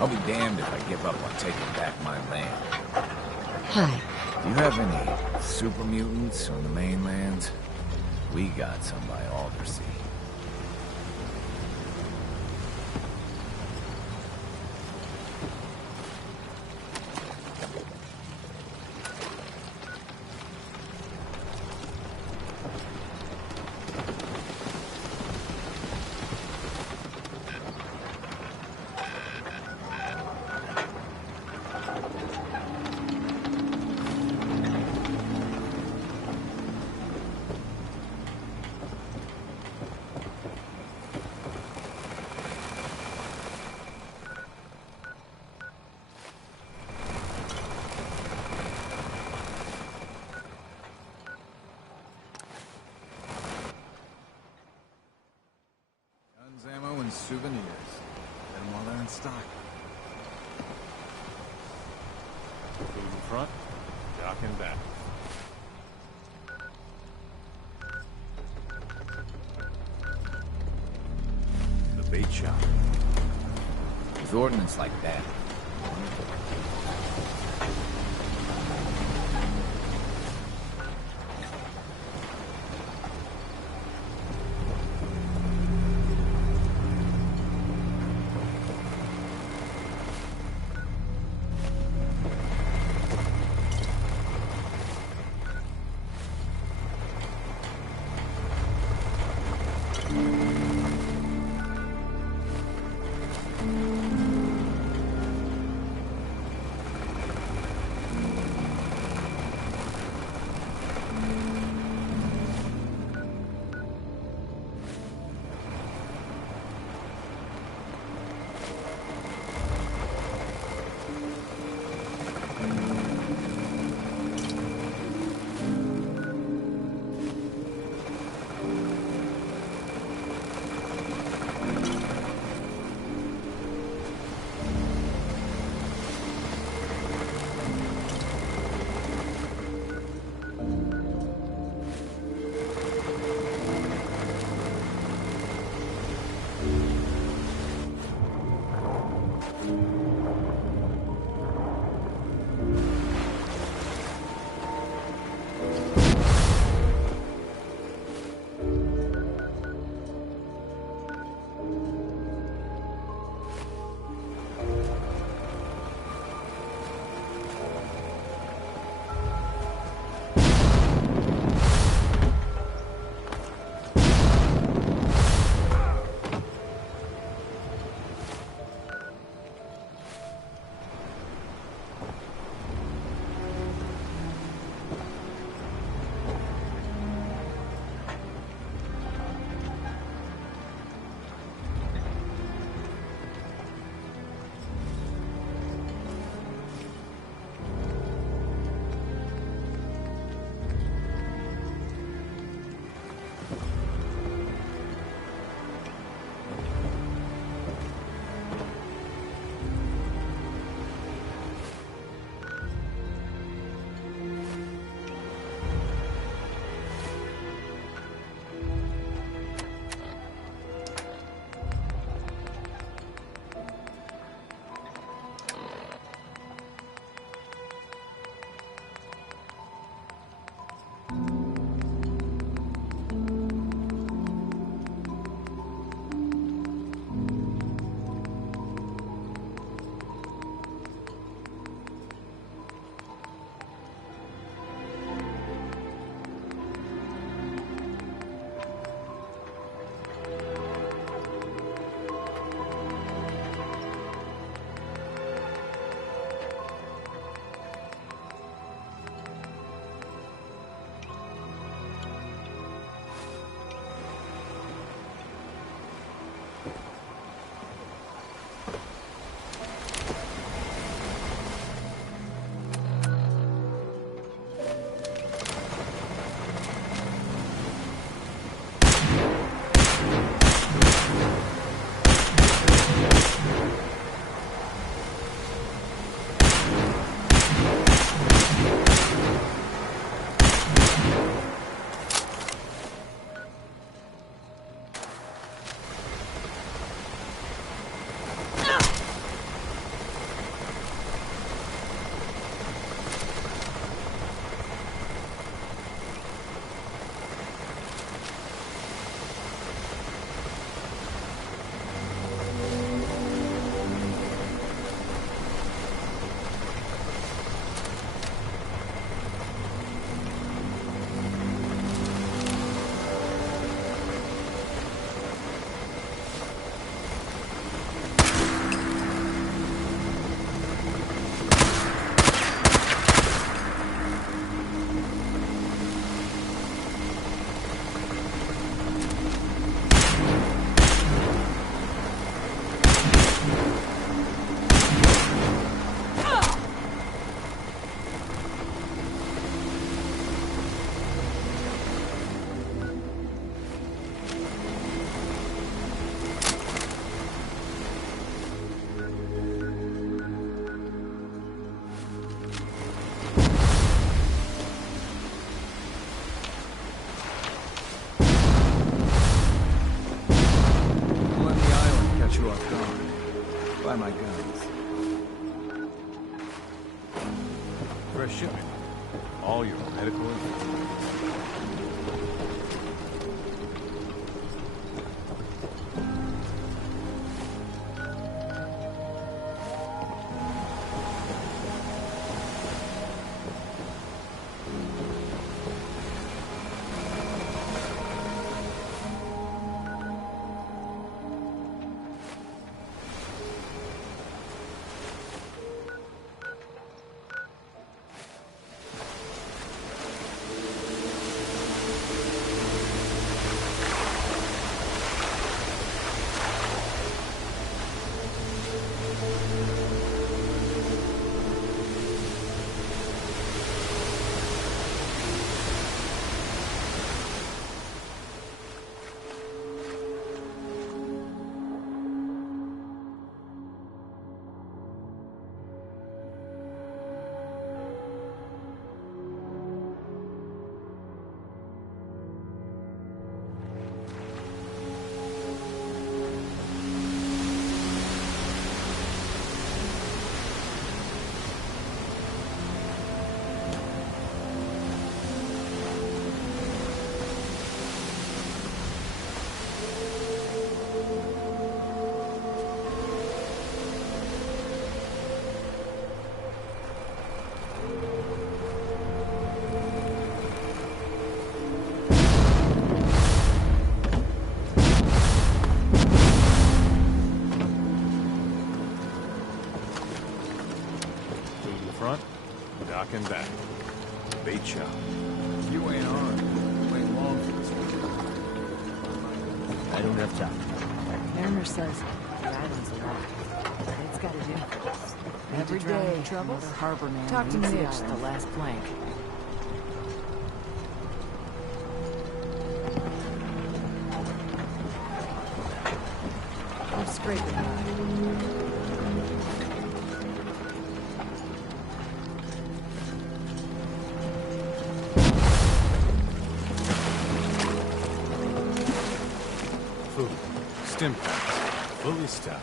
I'll be damned if I give up on taking back my land. Hi. Do you have any super mutants on the mainland? We got some by Aldersea. Guns, ammo, and souvenirs. Get them while they're in stock. Food in front, dock in back. The bait shop. With ordnance like that, buy my guns. Fresh shipment. All your medical information. And back. Bait shop. You ain't on. You ain't long for this one. I don't have time. Mariner says the island's a lot. It's got to do. Every day, troubles. Harbor man. Talk to me the last plank. I'm scraping by. Stim packs, fully stocked.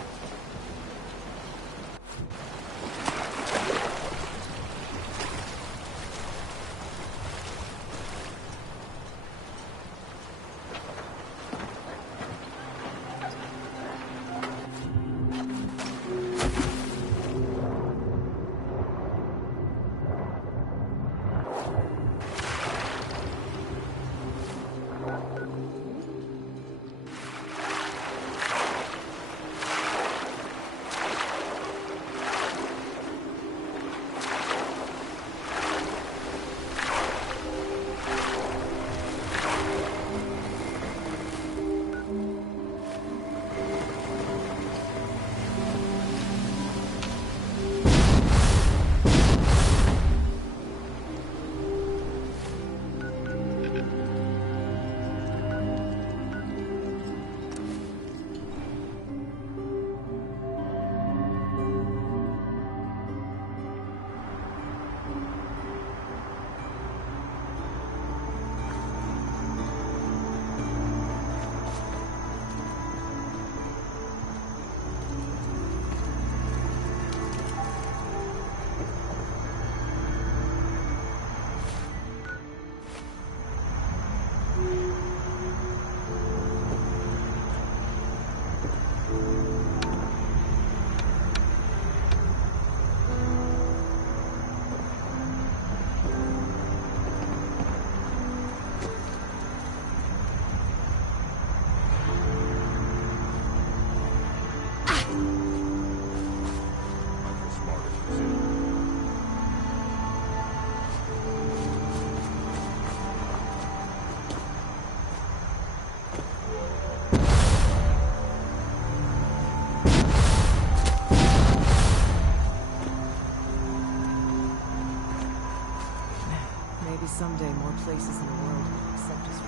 Someday more places in the world will accept us for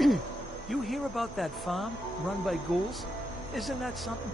You hear about that farm run by ghouls? Isn't that something?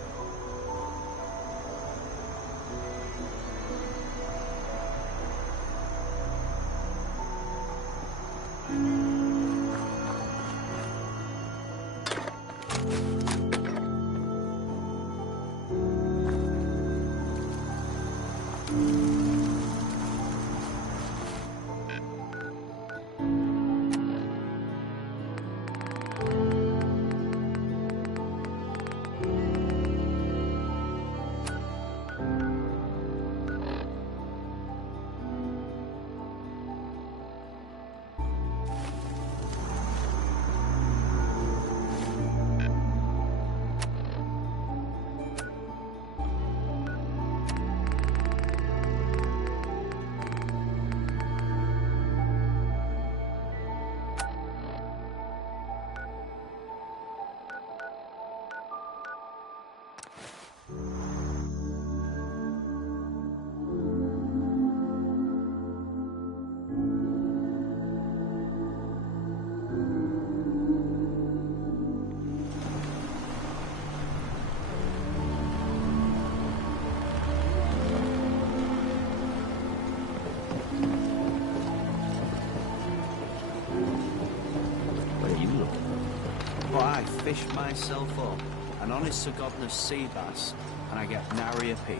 But I fish myself up, an honest to godless sea bass, and I get nary a peep.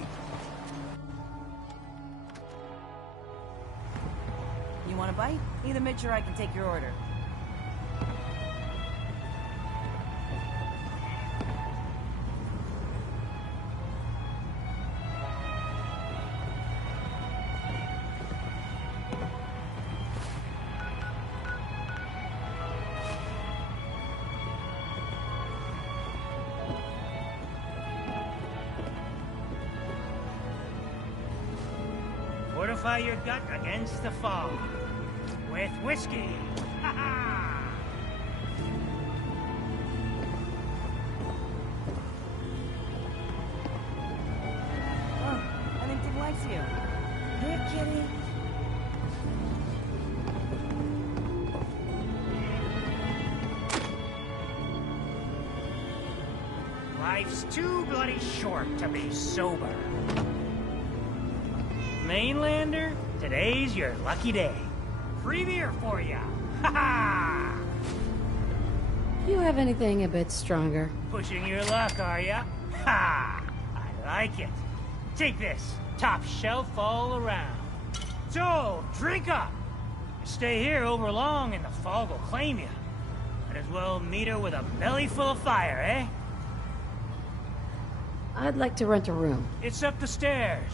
You want a bite? Either Mitch or I can take your order. Fortify your gut against the fog. With whiskey. Ha ha! Oh, I think Dick likes you. Here, kitty. Life's too bloody short to be sober. Mainlander, today's your lucky day. Free beer for ya. Ha ha! You have anything a bit stronger? Pushing your luck, are ya? Ha! I like it. Take this. Top shelf all around. So, drink up. Stay here over long and the fog will claim you. Might as well meet her with a belly full of fire, eh? I'd like to rent a room. It's up the stairs.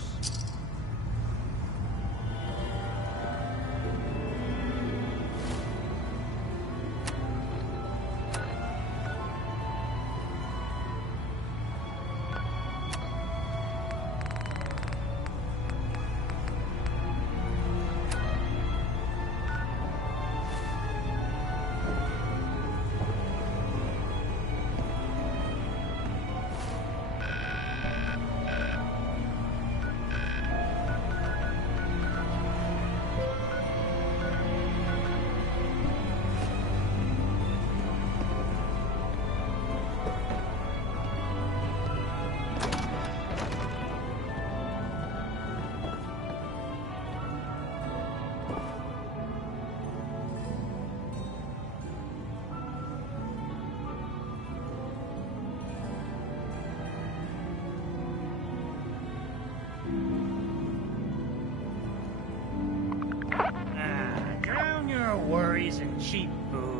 Drown your worries in cheap booze.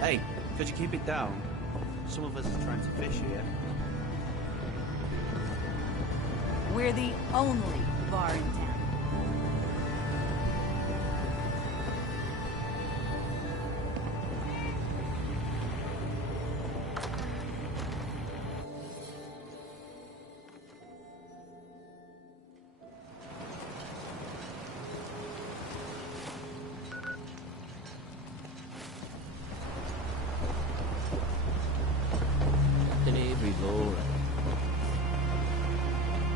Hey, could you keep it down? Some of us are trying to fish here. We're the only bar in town.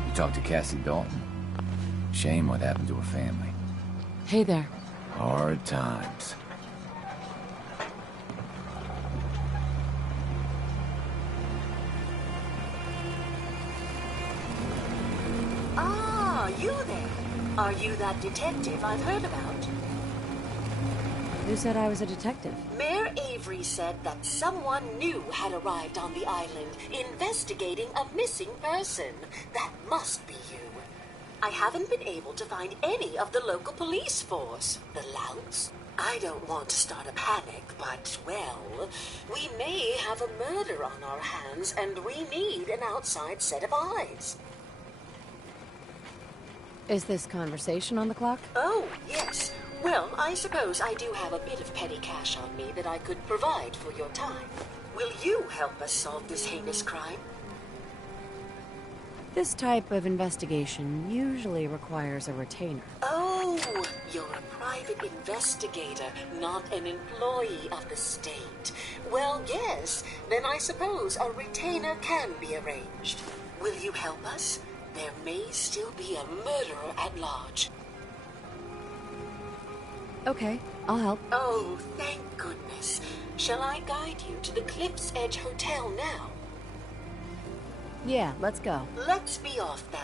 You talked to Cassie Dalton? Shame what happened to her family. Hey there. Hard times. Ah, you there. Are you that detective I've heard about? Who said I was a detective? Mayor Avery said that someone new had arrived on the island, investigating a missing person. That must be you. I haven't been able to find any of the local police force. The louts? I don't want to start a panic, but, well, we may have a murder on our hands, and we need an outside set of eyes. Is this conversation on the clock? Oh, yes. Well, I suppose I do have a bit of petty cash on me that I could provide for your time. Will you help us solve this heinous crime? This type of investigation usually requires a retainer. Oh, you're a private investigator, not an employee of the state. Well, yes, then I suppose a retainer can be arranged. Will you help us? There may still be a murderer at large. Okay, I'll help. Oh, thank goodness. Shall I guide you to the Cliff's Edge Hotel now? Yeah, let's go. Let's be off then.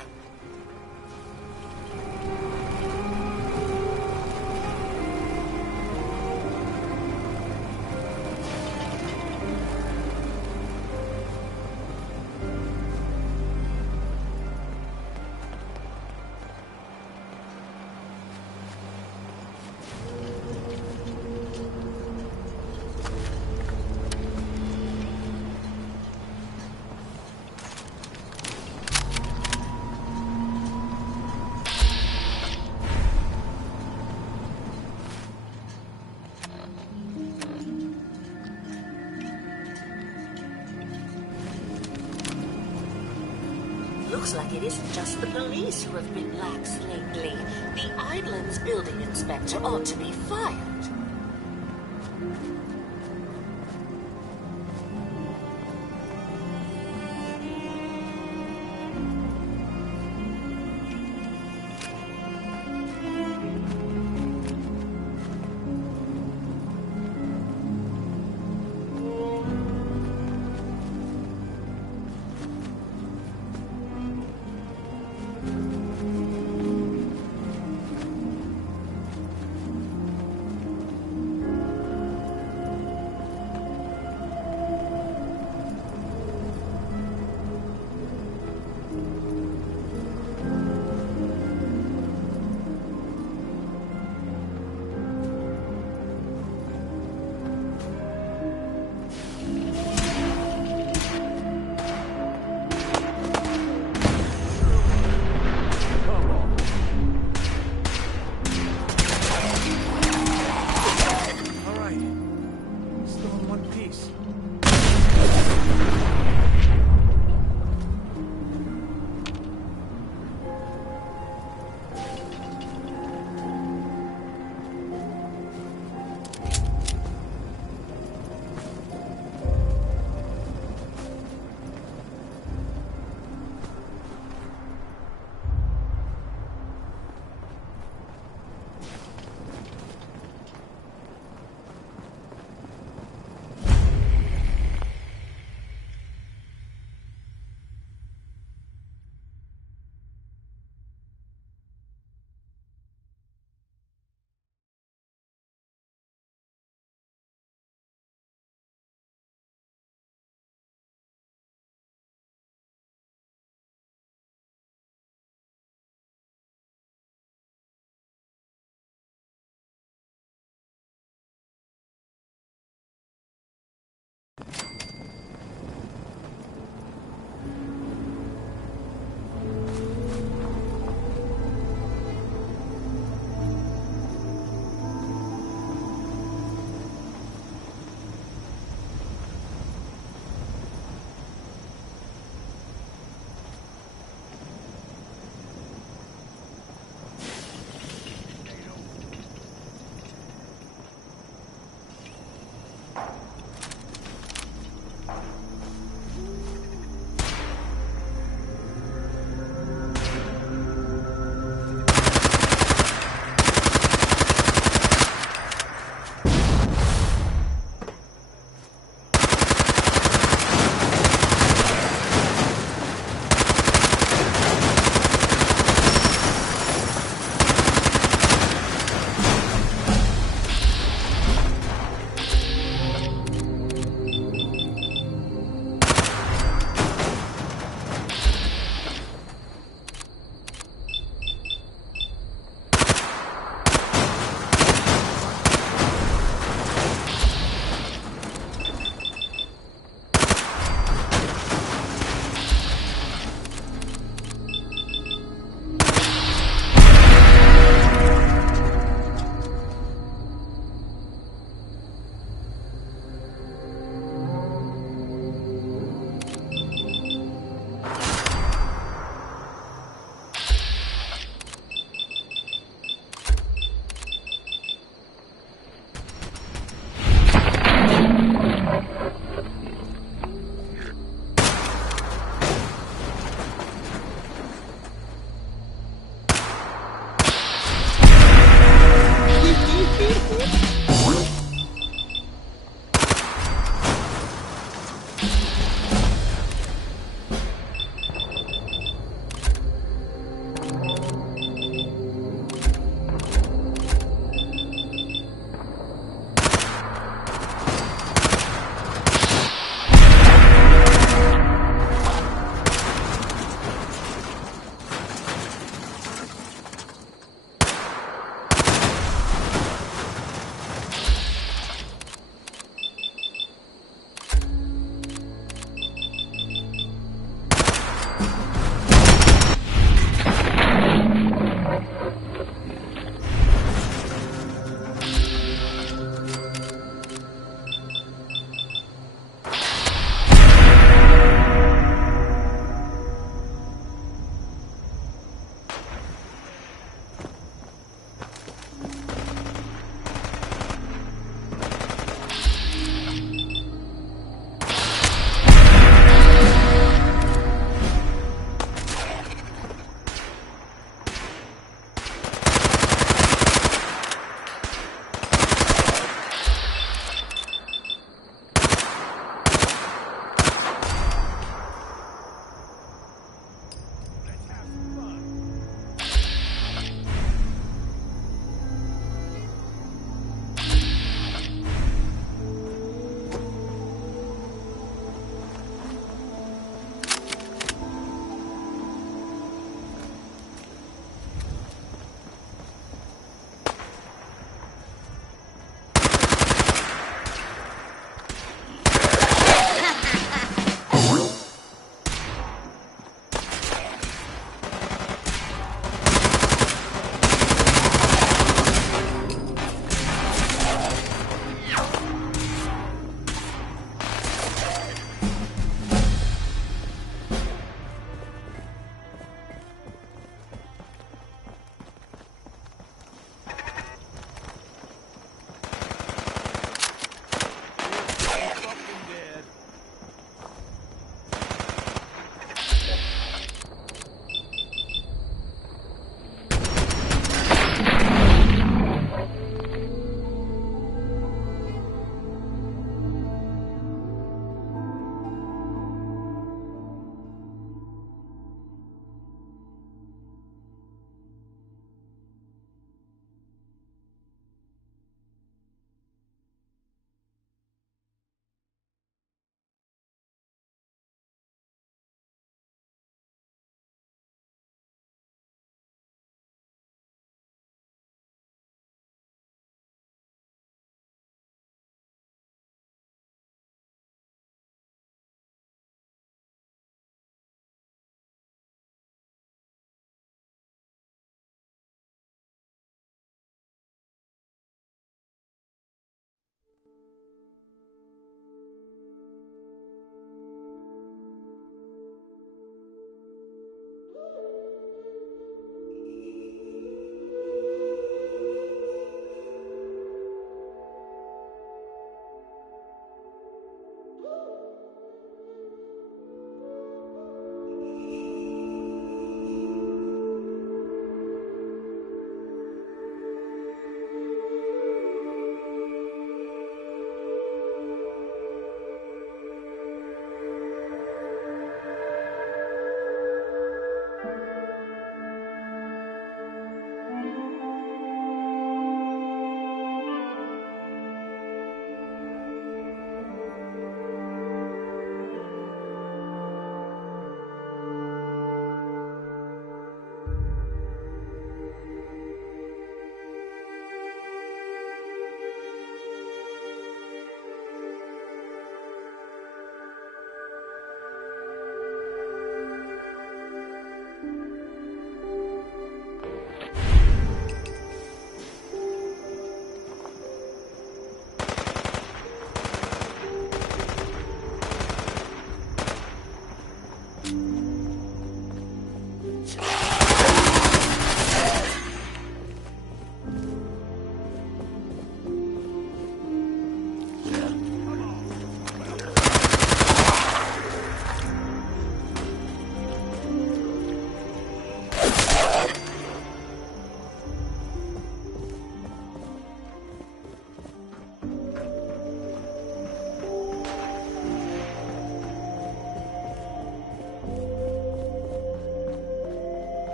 Looks like it isn't just the police who have been lax lately. The island's building inspector ought to be fired.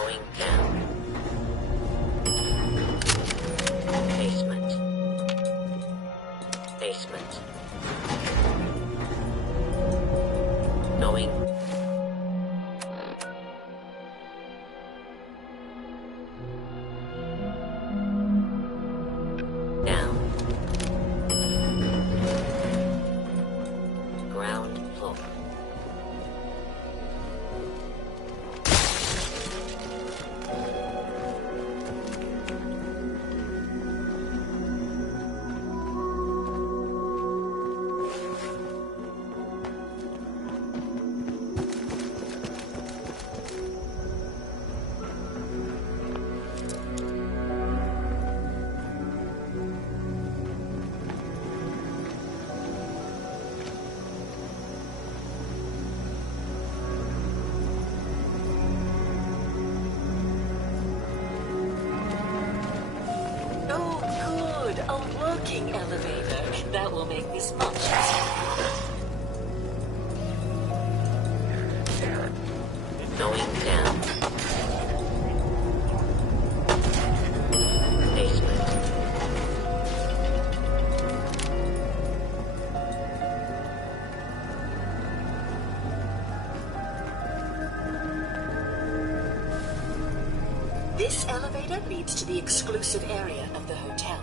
Going down. Basement. Basement. Going. Down. Ground floor. Oh, good. A working elevator. That will make this much easier. Going down. Basement. This elevator leads to the exclusive area of the hotel.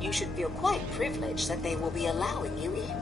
You should feel quite privileged that they will be allowing you in.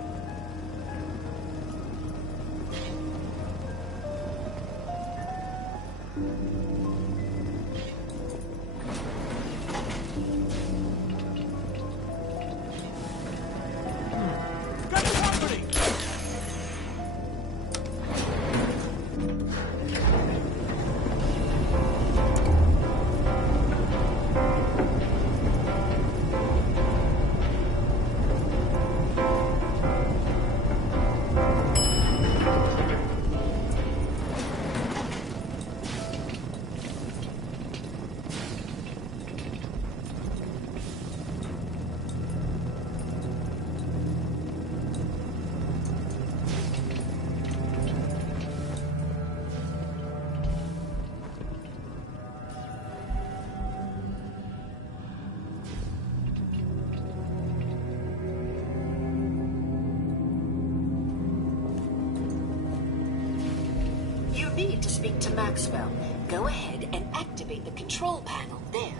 You need to speak to Maxwell. Go ahead and activate the control panel there.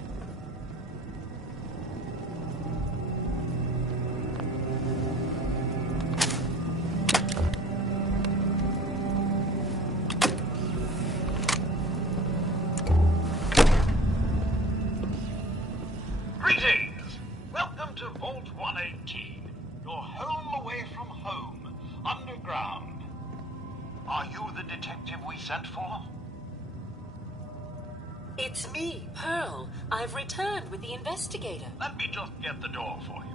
Greetings! Welcome to Vault 118, your home away from home, underground. Are you the detective we sent for? It's me, Pearl. I've returned with the investigator. Let me just get the door for you.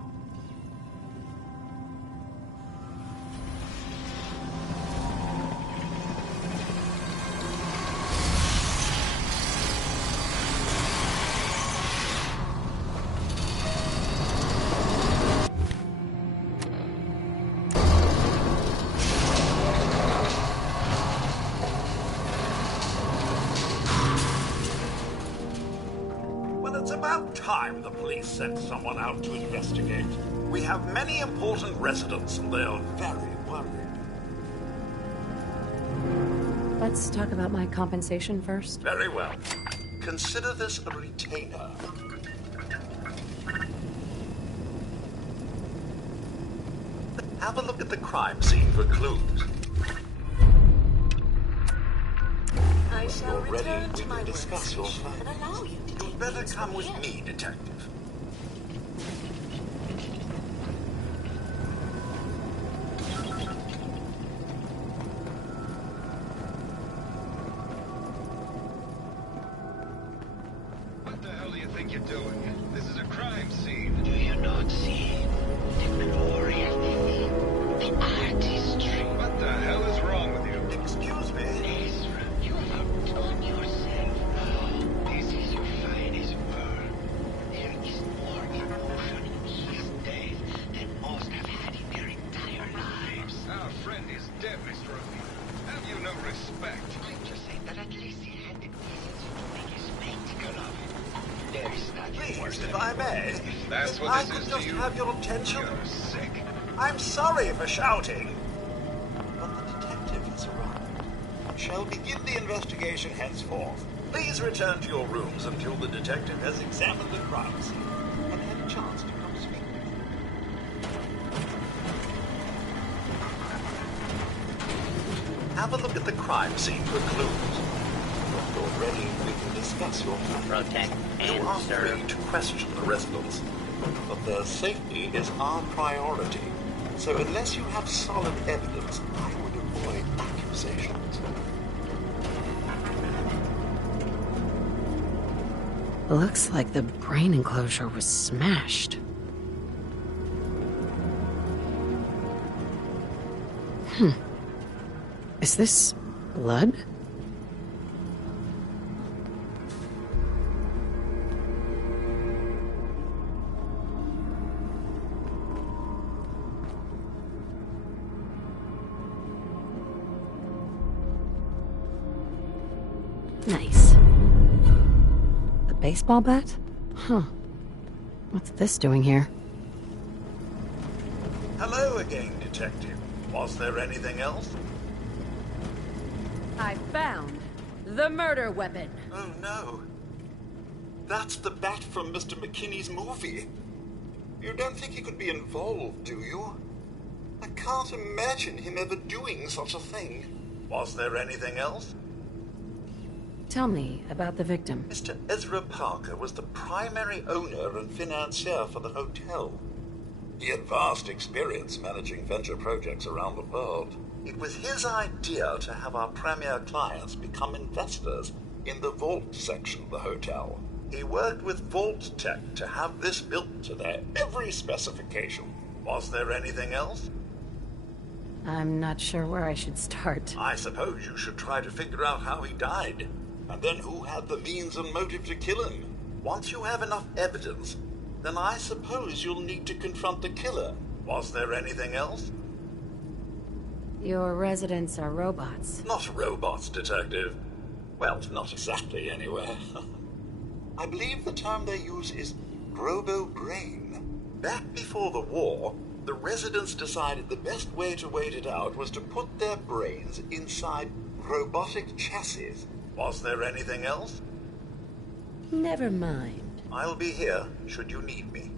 Well, it's about time the police sent someone out to investigate. We have many important residents, and they're very worried. Let's talk about my compensation first. Very well. Consider this a retainer. Have a look at the crime scene for clues. I shall When you're ready, return we to my can discuss your workstation and allow you to You'd better come with me, detective. What the hell do you think you're doing? This is a crime scene. Do you not see the glory of the thing? The artistry. What the hell is wrong with you? Excuse me? Ezra, you have outdone yourself. This is your finest work. There is if I may. That's If what I this could is just to you? have your attention. You're sick. I'm sorry for shouting. But the detective has arrived. Shall begin the investigation henceforth. Please return to your rooms until the detective has examined the crime scene and had a chance to come speak with you. Have a look at the crime scene for clues. When you're ready, we can discuss your plan. Protect You and are serve. free to question the residents, but their safety is our priority. So unless you have solid evidence, I would avoid accusations. Looks like the brain enclosure was smashed. Is this blood? Nice. A baseball bat? Huh. What's this doing here? Hello again, Detective. Was there anything else? I found the murder weapon. Oh no. That's the bat from Mr. McKinney's movie. You don't think he could be involved, do you? I can't imagine him ever doing such a thing. Was there anything else? Tell me about the victim. Mr. Ezra Parker was the primary owner and financier for the hotel. He had vast experience managing venture projects around the world. It was his idea to have our premier clients become investors in the vault section of the hotel. He worked with Vault Tech to have this built to their every specification. Was there anything else? I'm not sure where I should start. I suppose you should try to figure out how he died. And then who had the means and motive to kill him? Once you have enough evidence, then I suppose you'll need to confront the killer. Was there anything else? Your residents are robots. Not robots, Detective. Well, not exactly, anyway. I believe the term they use is robo-brain. Back before the war, the residents decided the best way to wait it out was to put their brains inside robotic chassis. Was there anything else? Never mind. I'll be here should you need me.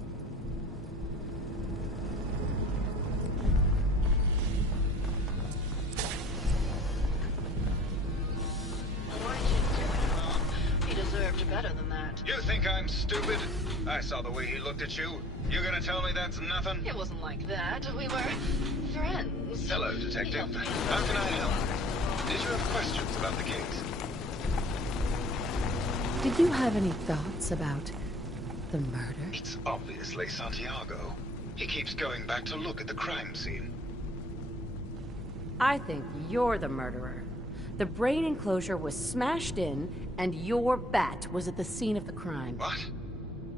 He deserved better than that. You think I'm stupid? I saw the way he looked at you. You gonna tell me that's nothing? It wasn't like that. We were friends. Hello, Detective. How can I help? Did you have questions about the case? Did you have any thoughts about the murder? It's obviously Santiago. He keeps going back to look at the crime scene. I think you're the murderer. The brain enclosure was smashed in, and your bat was at the scene of the crime. What?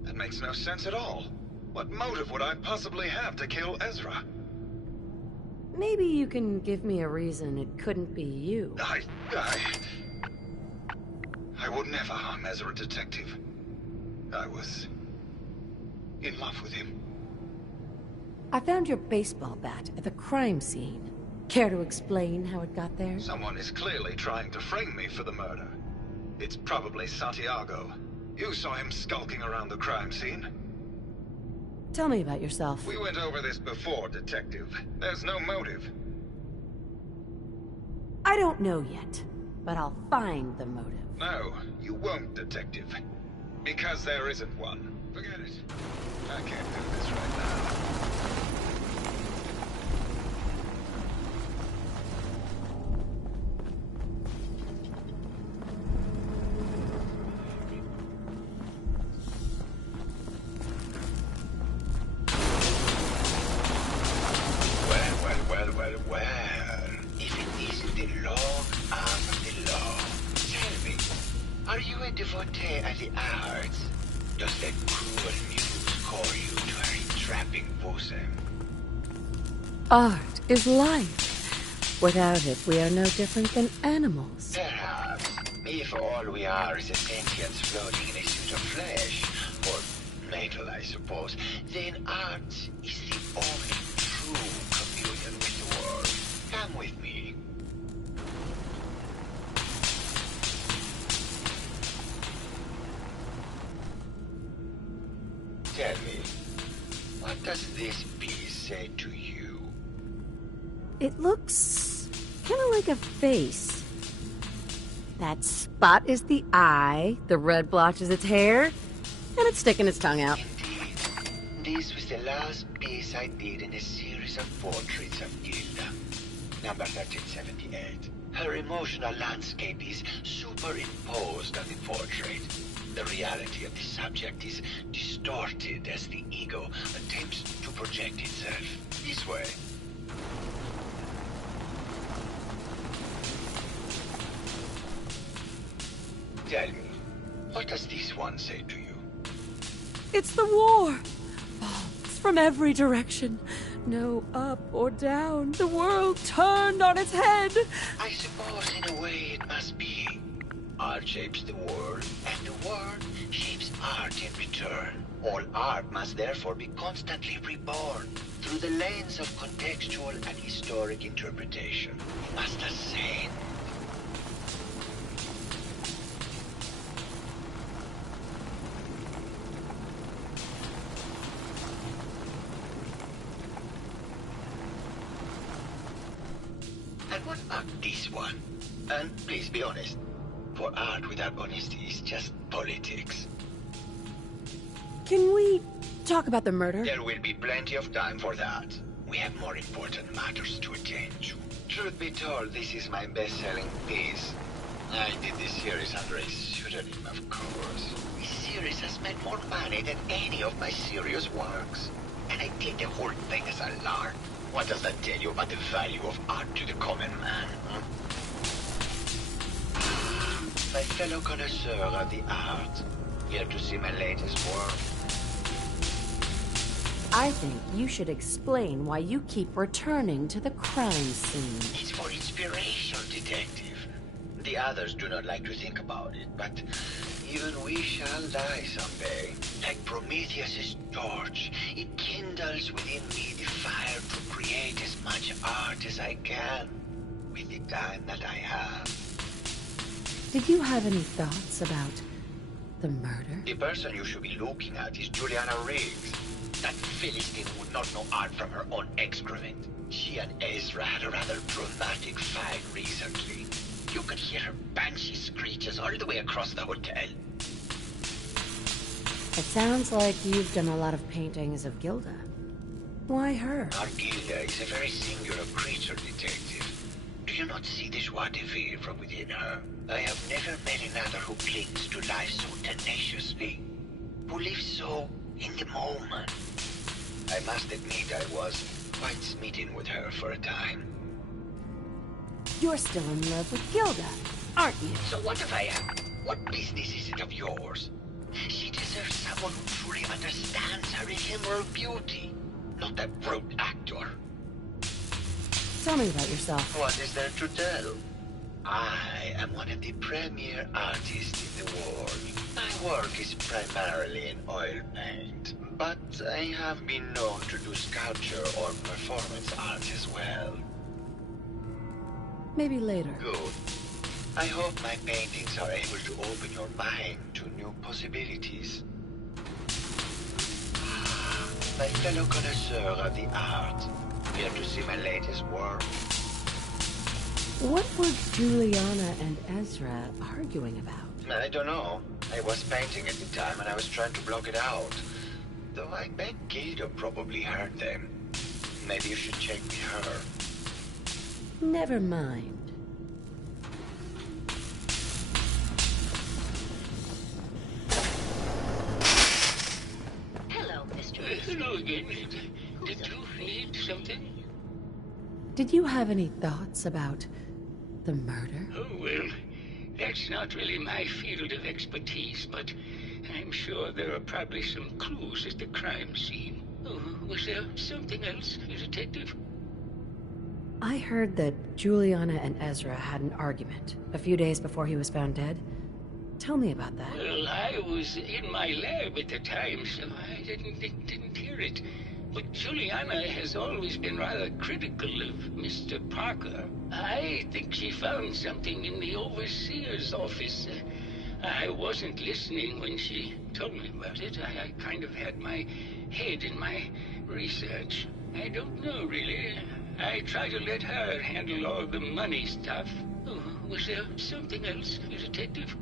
That makes no sense at all. What motive would I possibly have to kill Ezra? Maybe you can give me a reason it couldn't be you. I would never harm Ezra, Detective. I was in love with him. I found your baseball bat at the crime scene. Care to explain how it got there? Someone is clearly trying to frame me for the murder. It's probably Santiago. You saw him skulking around the crime scene. Tell me about yourself. We went over this before, Detective. There's no motive. I don't know yet, but I'll find the motive. No, you won't, Detective. Because there isn't one. Forget it. I can't do this right now. Well. If it isn't the long arm of the law, tell me, are you a devotee of the arts? Does that cruel muse call you to her entrapping bosom? Art is life. Without it, we are no different than animals. Perhaps, if all we are is a sentience floating in a suit of flesh, or metal, I suppose, then art is the only true communion with the world. Come with me. Tell me, what does this piece say to you? It looks kind of like a face. That spot is the eye, the red blotch is its hair, and it's sticking its tongue out. This was the last piece I did in a series of portraits of Gilda, number 1378. Her emotional landscape is superimposed on the portrait. The reality of the subject is distorted as the ego attempts to project itself this way. Tell me, what does this one say to you? It's the war! Bolts from every direction. No up or down. The world turned on its head. I suppose in a way it must be. Art shapes the world, and the world shapes art in return. All art must therefore be constantly reborn through the lens of contextual and historic interpretation. It must ascend. And what about this one? And please be honest. For art without honesty is just politics. Can we talk about the murder? There will be plenty of time for that. We have more important matters to attend to. Truth be told, this is my best-selling piece. I did this series under a pseudonym, of course. This series has made more money than any of my serious works. And I did the whole thing as a lark. What does that tell you about the value of art to the common man? My fellow connoisseur of the art, here to see my latest work. I think you should explain why you keep returning to the crime scene. It's for inspiration, detective. The others do not like to think about it, but even we shall die someday. Like Prometheus's torch, it kindles within me the fire to create as much art as I can with the time that I have. Did you have any thoughts about the murder? The person you should be looking at is Juliana Riggs. That Philistine would not know art from her own excrement. She and Ezra had a rather dramatic fight recently. You could hear her banshee screeches all the way across the hotel. It sounds like you've done a lot of paintings of Gilda. Why her? Our Gilda is a very singular creature, detective. Do you not see the joie de vivre from within her? I have never met another who clings to life so tenaciously, who lives so in the moment. I must admit I was quite smitten with her for a time. You're still in love with Gilda, aren't you? So what if I am? What business is it of yours? She deserves someone who truly understands her ephemeral beauty, not that brute actor. Tell me about yourself. What is there to tell? I am one of the premier artists in the world. My work is primarily in oil paint, but I have been known to do sculpture or performance art as well. Maybe later. Good. I hope my paintings are able to open your mind to new possibilities. My fellow connoisseur of the art, here to see my latest work. What were Juliana and Ezra arguing about? I don't know. I was painting at the time and I was trying to block it out. Though I bet Gilda probably heard them. Maybe you should check with her. Never mind. Hello, Mr. Hello again. Did you need something? Did you have any thoughts about the murder? Oh, well, that's not really my field of expertise, but I'm sure there are probably some clues at the crime scene. Oh, was there something else, Detective? I heard that Juliana and Ezra had an argument a few days before he was found dead. Tell me about that. Well, I was in my lab at the time, so I didn't hear it. But Juliana has always been rather critical of Mr. Parker. I think she found something in the overseer's office. I wasn't listening when she told me about it. I kind of had my head in my research. I don't know, really. I try to let her handle all the money stuff. Oh, was there something else, Detective?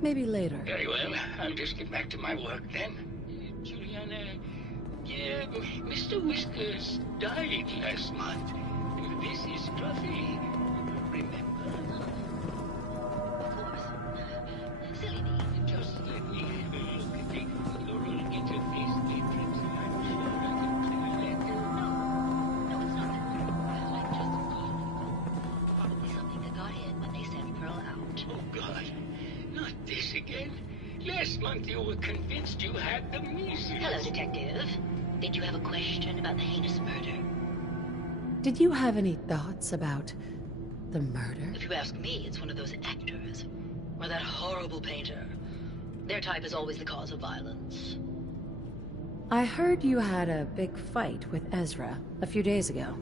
Maybe later. Very well. I'll just get back to my work then. Juliana, Mr. Whiskers died last month. This is Scruffy. Remember? Of course. Silly me. Just let me have a look at the neural interface matrix, and I'm sure I can clear that. No, it's not that. Well, I'm just probably something that got in when they sent Pearl out. Oh, God. Not this again. Last month you were convinced you had the measles. Hello, Detective. Did you have a question about the heinous murder? Did you have any thoughts about the murder? If you ask me, it's one of those actors. Or that horrible painter. Their type is always the cause of violence. I heard you had a big fight with Ezra a few days ago.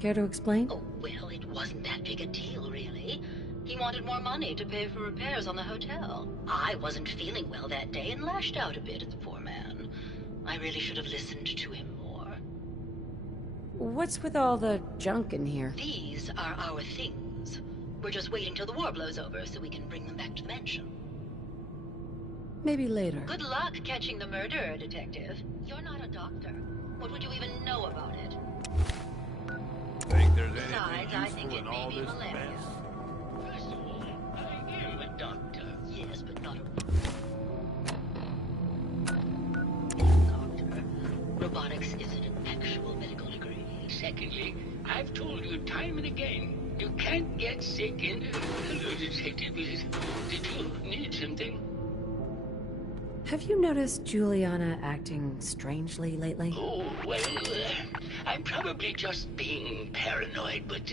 Care to explain? Oh, well, it wasn't that big a deal, really. He wanted more money to pay for repairs on the hotel. I wasn't feeling well that day and lashed out a bit at the poor man. I really should have listened to him more. What's with all the junk in here? These are our things. We're just waiting till the war blows over so we can bring them back to the mansion. Maybe later. Good luck catching the murderer, Detective. You're not a doctor. What would you even know about it? Think there's Besides, I think it may be malaria. First of all, I am a doctor. Yes, but not a doctor. Robotics isn't an actual medical degree. Secondly, I've told you time and again, you can't get sick in... Hello, Detective. Did you need something? Have you noticed Juliana acting strangely lately? Oh, well, I'm probably just being paranoid, but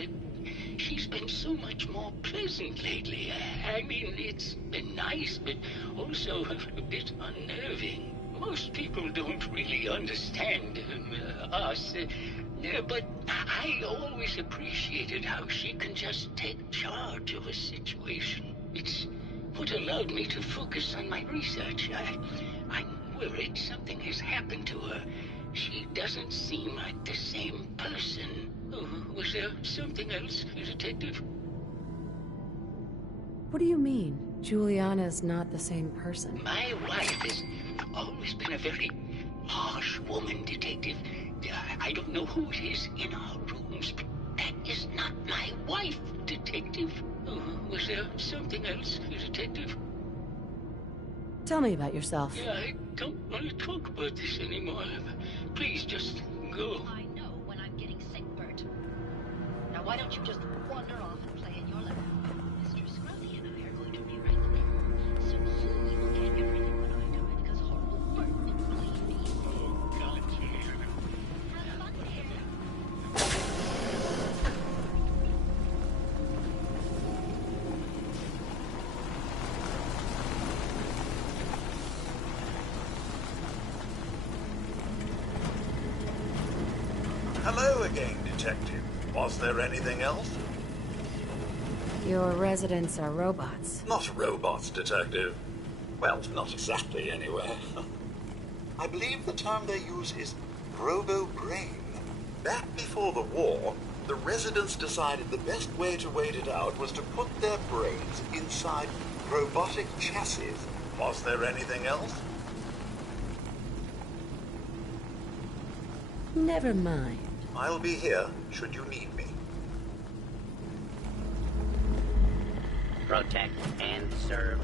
she's been so much more pleasant lately. I mean, it's been nice, but also a bit unnerving. Most people don't really understand us, but I always appreciated how she can just take charge of a situation. It's what allowed me to focus on my research. I'm worried something has happened to her. She doesn't seem like the same person. Oh, was there something else, Detective? What do you mean? Juliana's not the same person. My wife has always been a very harsh woman, Detective. I don't know who it is in our rooms, but that is not my wife, Detective. Oh, was there something else, Detective? Tell me about yourself. Yeah, I don't want to talk about this anymore. Please, just go. I know when I'm getting sick, Bert. Now why don't you just wander off and play in your lab? Mr. Scruffy and I are going to be right there. So soon you will get everything when I die because horrible Bert didn't believe me. Oh, God, Juliana. Have fun here. Hello again, Detective. Was there anything else? Your residents are robots. Not robots, Detective. Well, not exactly, anyway. I believe the term they use is robo-brain. Back before the war, the residents decided the best way to wait it out was to put their brains inside robotic chassis. Was there anything else? Never mind. I'll be here should you need me. Protect and serve.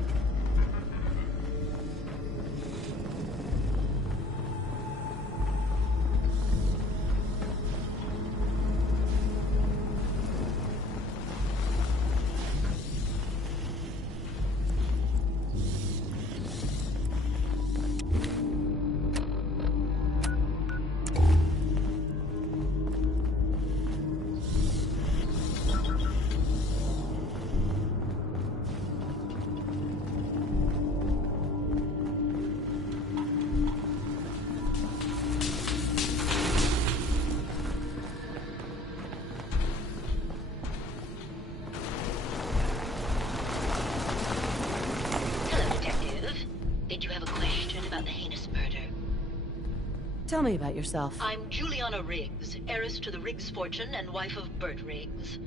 Tell me about yourself. I'm Juliana Riggs, heiress to the Riggs fortune and wife of Bert Riggs.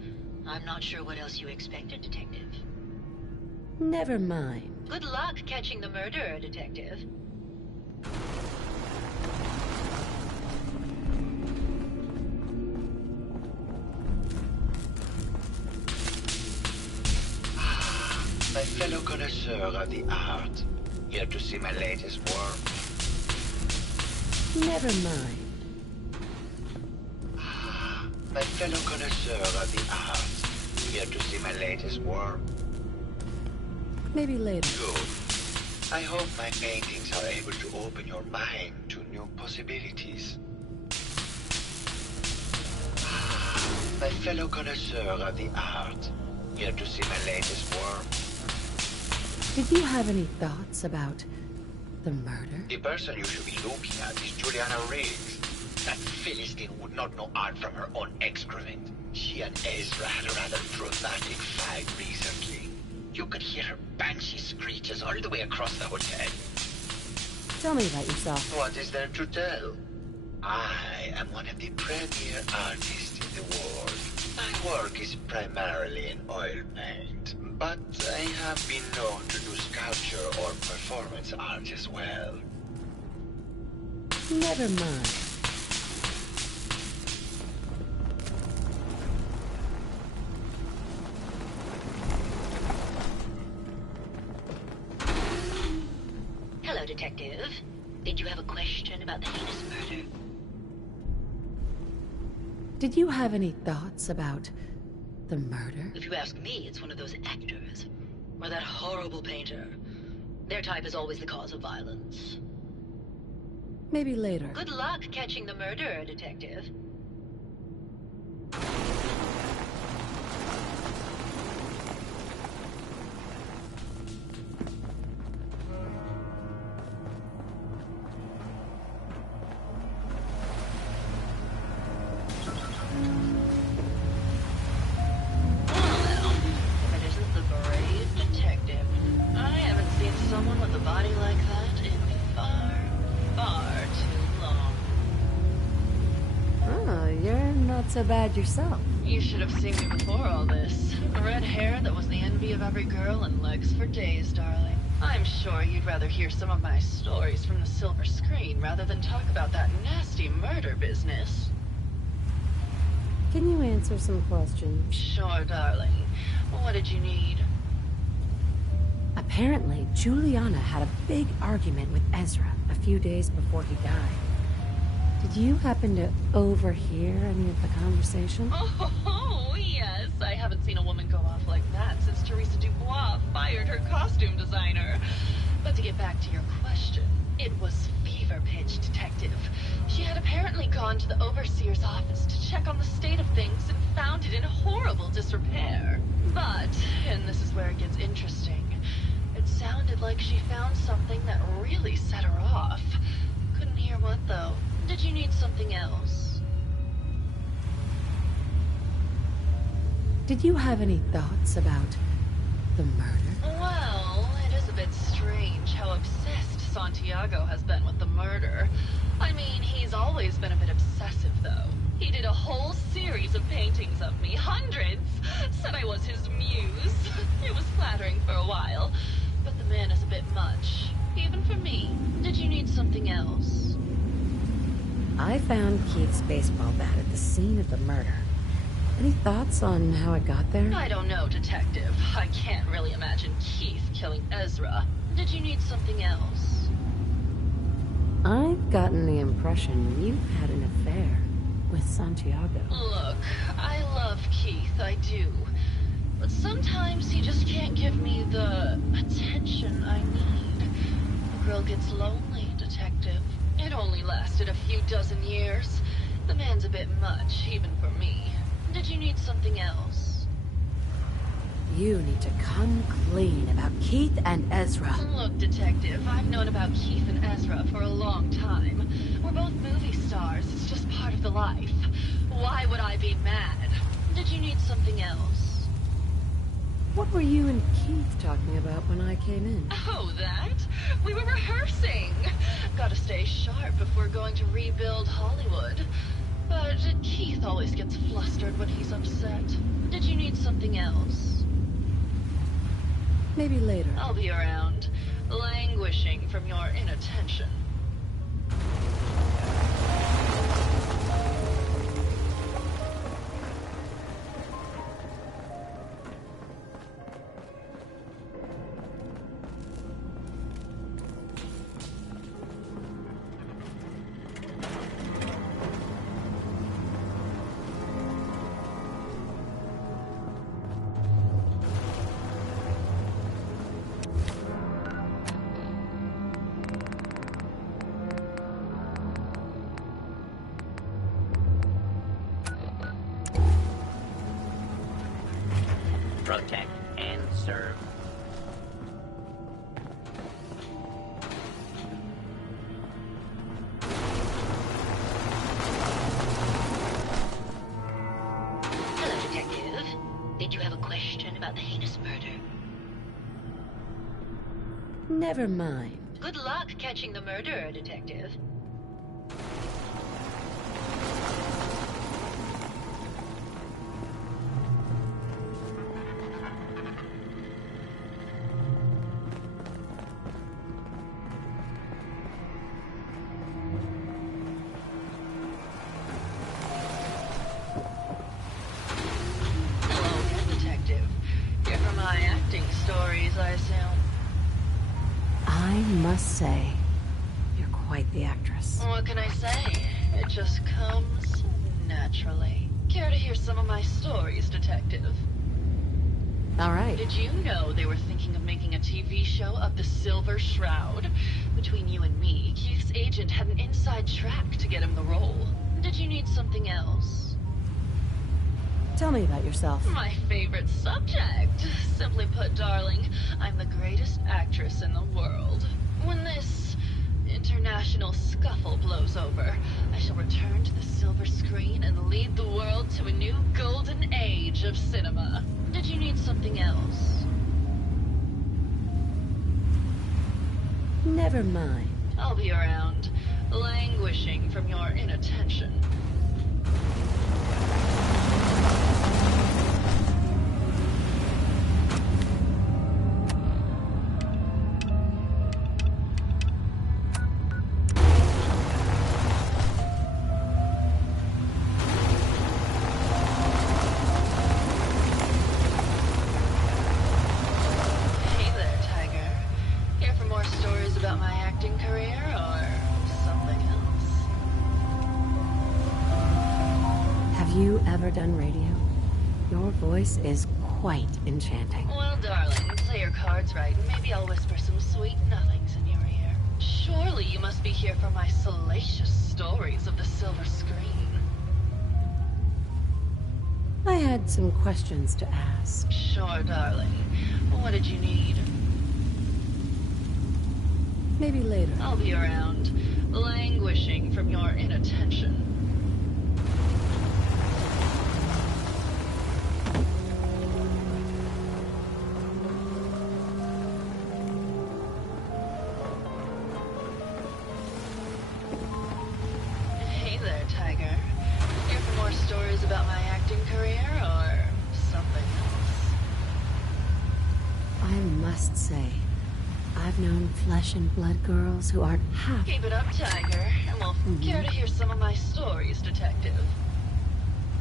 I'm not sure what else you expected, Detective. Never mind. Good luck catching the murderer, Detective. My fellow connoisseur of the art, here to see my latest work. Never mind. My fellow connoisseur of the art, here to see my latest work. Maybe later. Good. I hope my paintings are able to open your mind to new possibilities. My fellow connoisseur of the art, here to see my latest work. Did you have any thoughts about the murder? The person you should be looking at is Juliana Riggs. That Philistine would not know art from her own excrement. She and Ezra had a rather dramatic fight recently. You could hear her banshee screeches all the way across the hotel. Tell me about yourself. What is there to tell? I am one of the premier artists in the world. My work is primarily in oil paint, but I have been known to do sculpture or performance art as well. Never mind. Hello, Detective. Did you have a question about the heinous murder? Did you have any thoughts about the murder? If you ask me, it's one of those actors. Or that horrible painter. Their type is always the cause of violence. Maybe later. Good luck catching the murderer, Detective. So bad yourself. You should have seen me before all this. Red hair that was the envy of every girl and legs for days, darling. I'm sure you'd rather hear some of my stories from the silver screen rather than talk about that nasty murder business. Can you answer some questions? Sure, darling. What did you need? Apparently, Juliana had a big argument with Ezra a few days before he died. Did you happen to overhear any of the conversation? Oh, yes. I haven't seen a woman go off like that since Teresa Dubois fired her costume designer. But to get back to your question, it was fever pitch, Detective. She had apparently gone to the overseer's office to check on the state of things and found it in horrible disrepair. But, and this is where it gets interesting, it sounded like she found something that really set her off. Couldn't hear what, though. Did you need something else? Did you have any thoughts about the murder? Well, it is a bit strange how obsessed Santiago has been with the murder. I mean, he's always been a bit obsessive, though. He did a whole series of paintings of me, hundreds. Said I was his muse. It was flattering for a while, but the man is a bit much, even for me. Did you need something else? I found Keith's baseball bat at the scene of the murder. Any thoughts on how it got there? I don't know, Detective. I can't really imagine Keith killing Ezra. Did you need something else? I've gotten the impression you've had an affair with Santiago. Look, I love Keith, I do. But sometimes he just can't give me the attention I need. The girl gets lonely, Detective. It only lasted a few dozen years. The man's a bit much, even for me. Did you need something else? You need to come clean about Keith and Ezra. Look, Detective, I've known about Keith and Ezra for a long time. We're both movie stars. It's just part of the life. Why would I be mad? Did you need something else? What were you and Keith talking about when I came in? Oh, that? We were rehearsing. Gotta stay sharp if we're going to rebuild Hollywood. But Keith always gets flustered when he's upset. Did you need something else? Maybe later. I'll be around, languishing from your inattention. Protect and serve. Hello, Detective. Did you have a question about the heinous murder? Never mind. Good luck catching the murderer, Detective. I assume. I must say, you're quite the actress. What can I say? It just comes naturally. Care to hear some of my stories, Detective? All right. Did you know they were thinking of making a TV show of the Silver Shroud? Between you and me, Keith's agent had an inside track to get him the role. Did you need something else? Tell me about yourself. My favorite subject. Simply put, darling, I'm the greatest actress in the world. When this international scuffle blows over, I shall return to the silver screen and lead the world to a new golden age of cinema. Did you need something else? Never mind. I'll be around, languishing from your inattention. Done radio? Your voice is quite enchanting. Well, darling, play your cards right, and maybe I'll whisper some sweet nothings in your ear. Surely you must be here for my salacious stories of the silver screen. I had some questions to ask. Sure, darling. What did you need? Maybe later. I'll be around, languishing from your inattention. About my acting career or something else? I must say, I've known flesh and blood girls who aren't half... Keep it up, Tiger, and we'll care to hear some of my stories, Detective.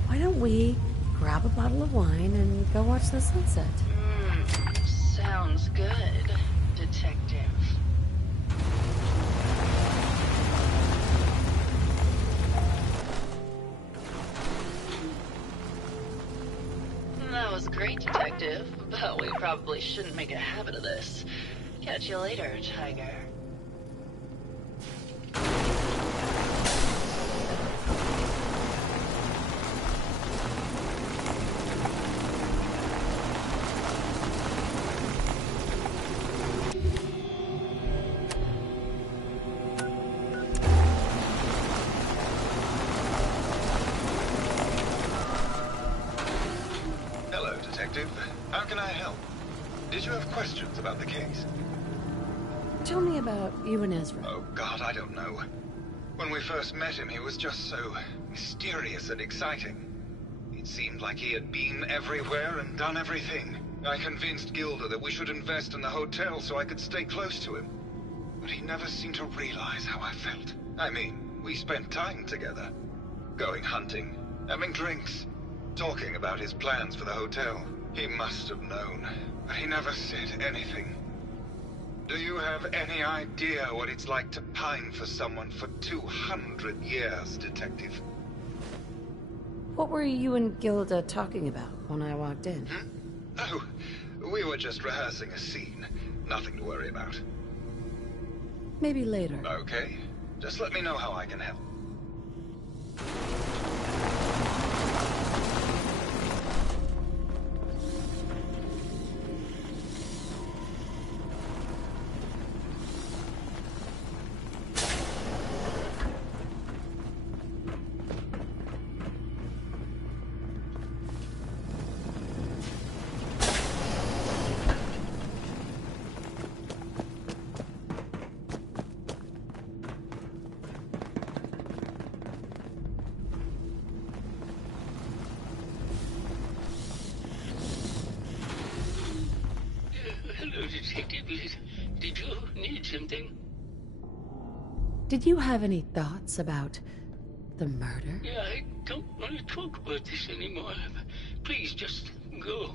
Why don't we grab a bottle of wine and go watch the sunset? Sounds good, Detective. That was great, Detective, but we probably shouldn't make a habit of this. Catch you later, Tiger. How can I help? Did you have questions about the case? Tell me about you and Ezra. Oh, God, I don't know. When we first met him, he was just so mysterious and exciting. It seemed like he had been everywhere and done everything. I convinced Gilda that we should invest in the hotel so I could stay close to him. But he never seemed to realize how I felt. I mean, we spent time together. Going hunting, having drinks, talking about his plans for the hotel. He must have known, but he never said anything. Do you have any idea what it's like to pine for someone for 200 years, Detective? What were you and Gilda talking about when I walked in? Oh, we were just rehearsing a scene. Nothing to worry about. Maybe later. Okay. Just let me know how I can help. Hello, Detective. Did you need something? Did you have any thoughts about the murder? Yeah, I don't want to talk about this anymore. Please, just go.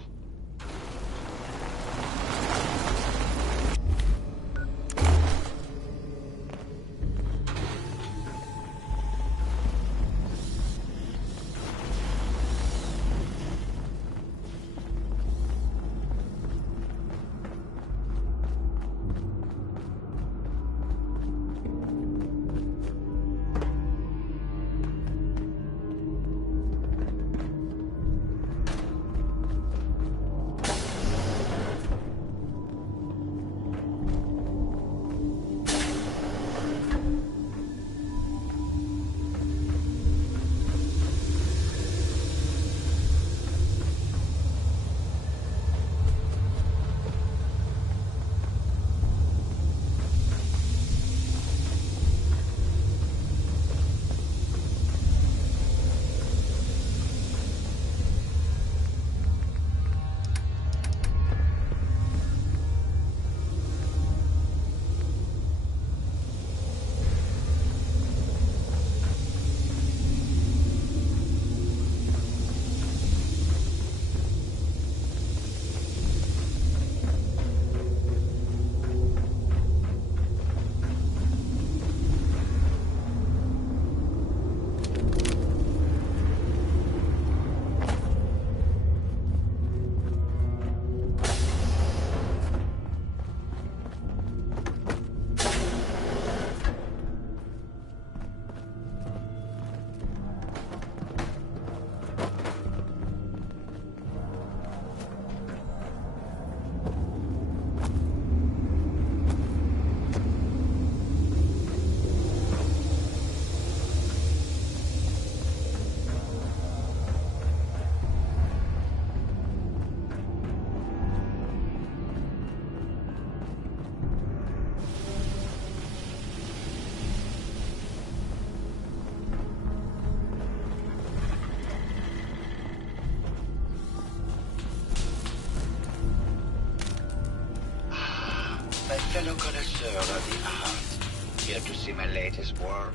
Fellow connoisseur of the art, here to see my latest work?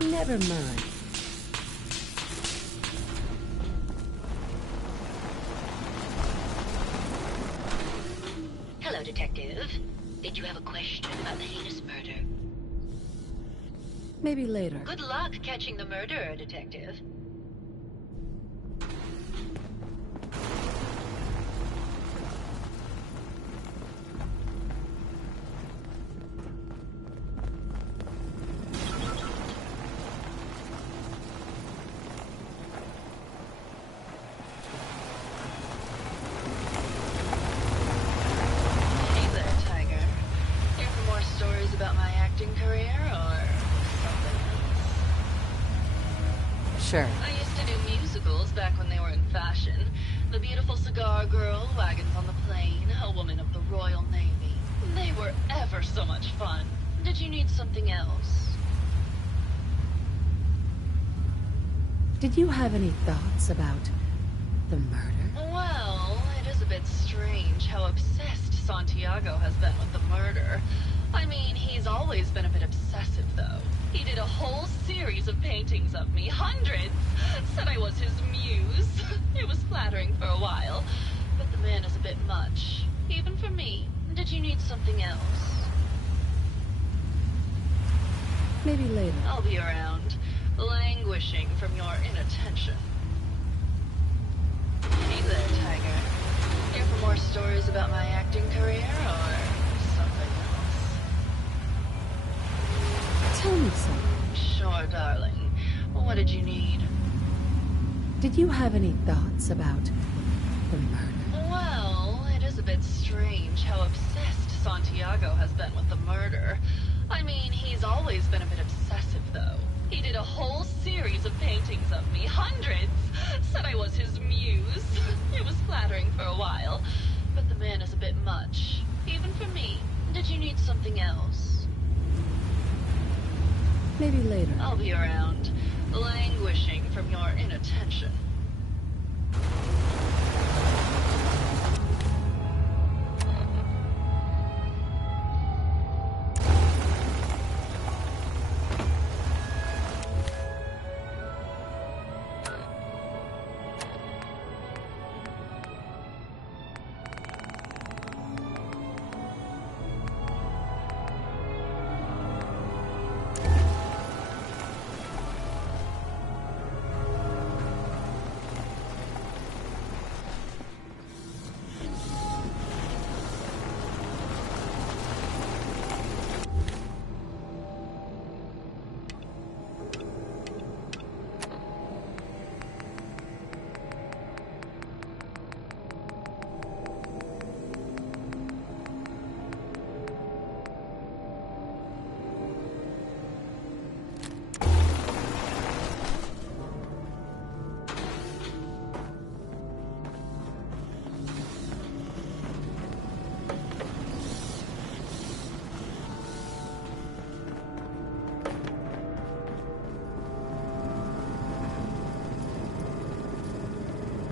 Never mind. Hello, Detective. Did you have a question about the heinous murder? Maybe later. Good luck catching the murderer, Detective. Sure. I used to do musicals back when they were in fashion. The Beautiful Cigar Girl, Wagons on the Plain, A Woman of the Royal Navy. They were ever so much fun. Did you need something else? Did you have any thoughts about the murder? Well, it is a bit strange how obsessed Santiago has been with the murder. I mean, he's always been a bit obsessive, though. He did a whole series of paintings of me, hundreds. Said I was his muse. It was flattering for a while, but the man is a bit much. Even for me. Did you need something else? Maybe later. I'll be around, languishing from your inattention. Hey there, Tiger. Here for more stories about my acting career, or something else? Tell me something. Sure, darling. What did you need? Did you have any thoughts about the murder? Well, it is a bit strange how obsessed Santiago has been with the murder. I mean, he's always been a bit obsessive, though. He did a whole series of paintings of me, hundreds. Said I was his muse. It was flattering for a while, but the man is a bit much. Even for me. Did you need something else? Maybe later. I'll be around, languishing from your inattention.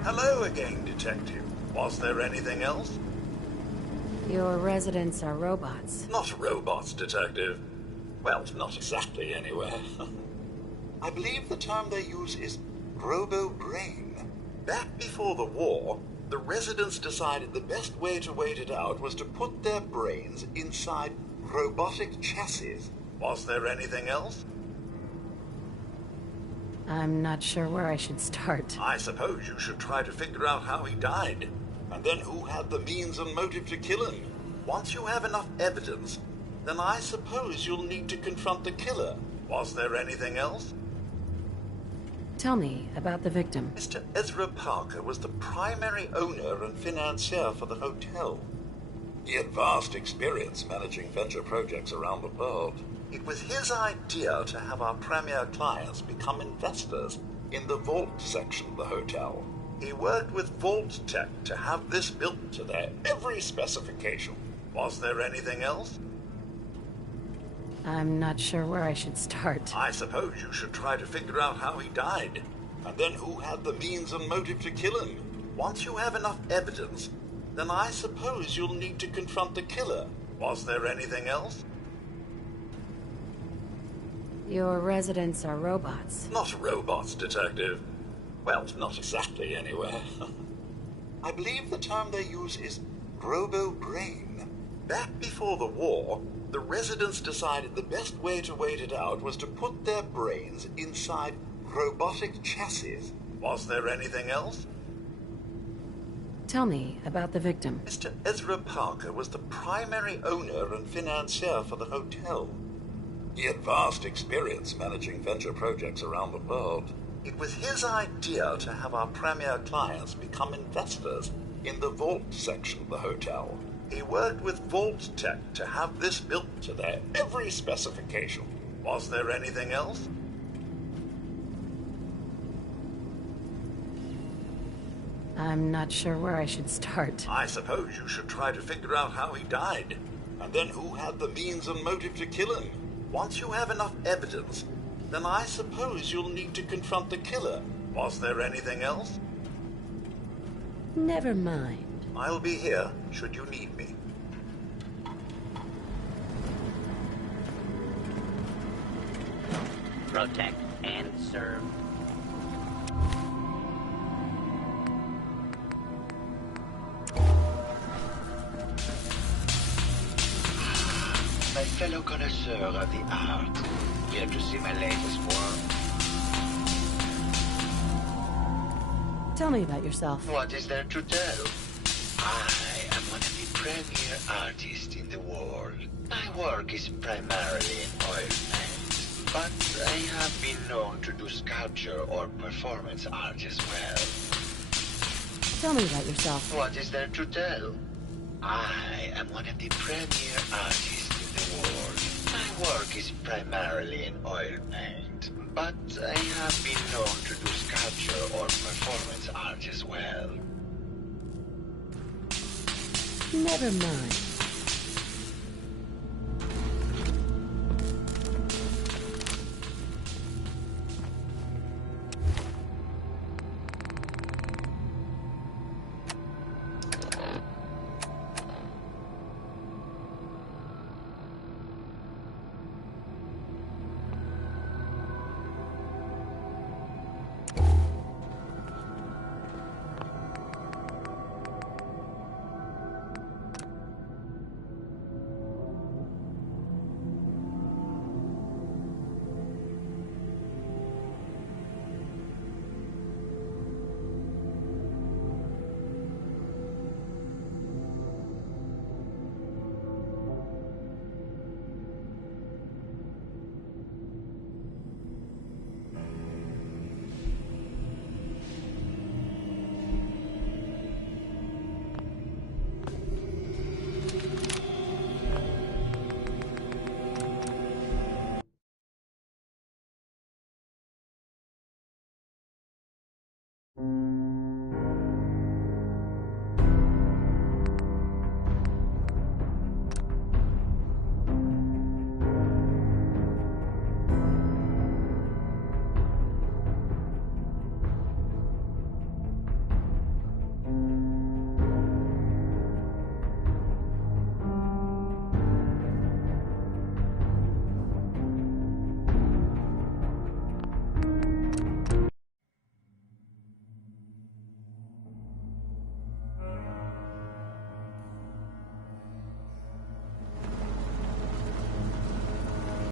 Hello again, Detective. Was there anything else? Your residents are robots. Not robots, Detective. Well, not exactly, anyway. I believe the term they use is robo-brain. Back before the war, the residents decided the best way to wait it out was to put their brains inside robotic chassis. Was there anything else? I'm not sure where I should start. I suppose you should try to figure out how he died, and then who had the means and motive to kill him. Once you have enough evidence, then I suppose you'll need to confront the killer. Was there anything else? Tell me about the victim. Mr. Ezra Parker was the primary owner and financier for the hotel. He had vast experience managing venture projects around the world. It was his idea to have our premier clients become investors in the vault section of the hotel. He worked with Vault Tech to have this built to their every specification. Was there anything else? I'm not sure where I should start. I suppose you should try to figure out how he died, and then who had the means and motive to kill him. Once you have enough evidence, then I suppose you'll need to confront the killer. Was there anything else? Your residents are robots. Not robots, Detective. Well, not exactly, anyway. I believe the term they use is robo-brain. Back before the war, the residents decided the best way to wait it out was to put their brains inside robotic chassis. Was there anything else? Tell me about the victim. Mr. Ezra Parker was the primary owner and financier for the hotel. He had vast experience managing venture projects around the world. It was his idea to have our premier clients become investors in the vault section of the hotel. He worked with Vault Tech to have this built to their every specification. Was there anything else? I'm not sure where I should start. I suppose you should try to figure out how he died, And then who had the means and motive to kill him? Once you have enough evidence, then I suppose you'll need to confront the killer. Was there anything else? Never mind. I'll be here, should you need me. Protect and serve. My fellow connoisseur of the art, here to see my latest work. Tell me about yourself. What is there to tell? I am one of the premier artists in the world. My work is primarily in oil paint, but I have been known to do sculpture or performance art as well. Tell me about yourself. What is there to tell? I am one of the premier artists in the world. My work is primarily in oil paint, but I have been known to do sculpture or performance art as well. Never mind.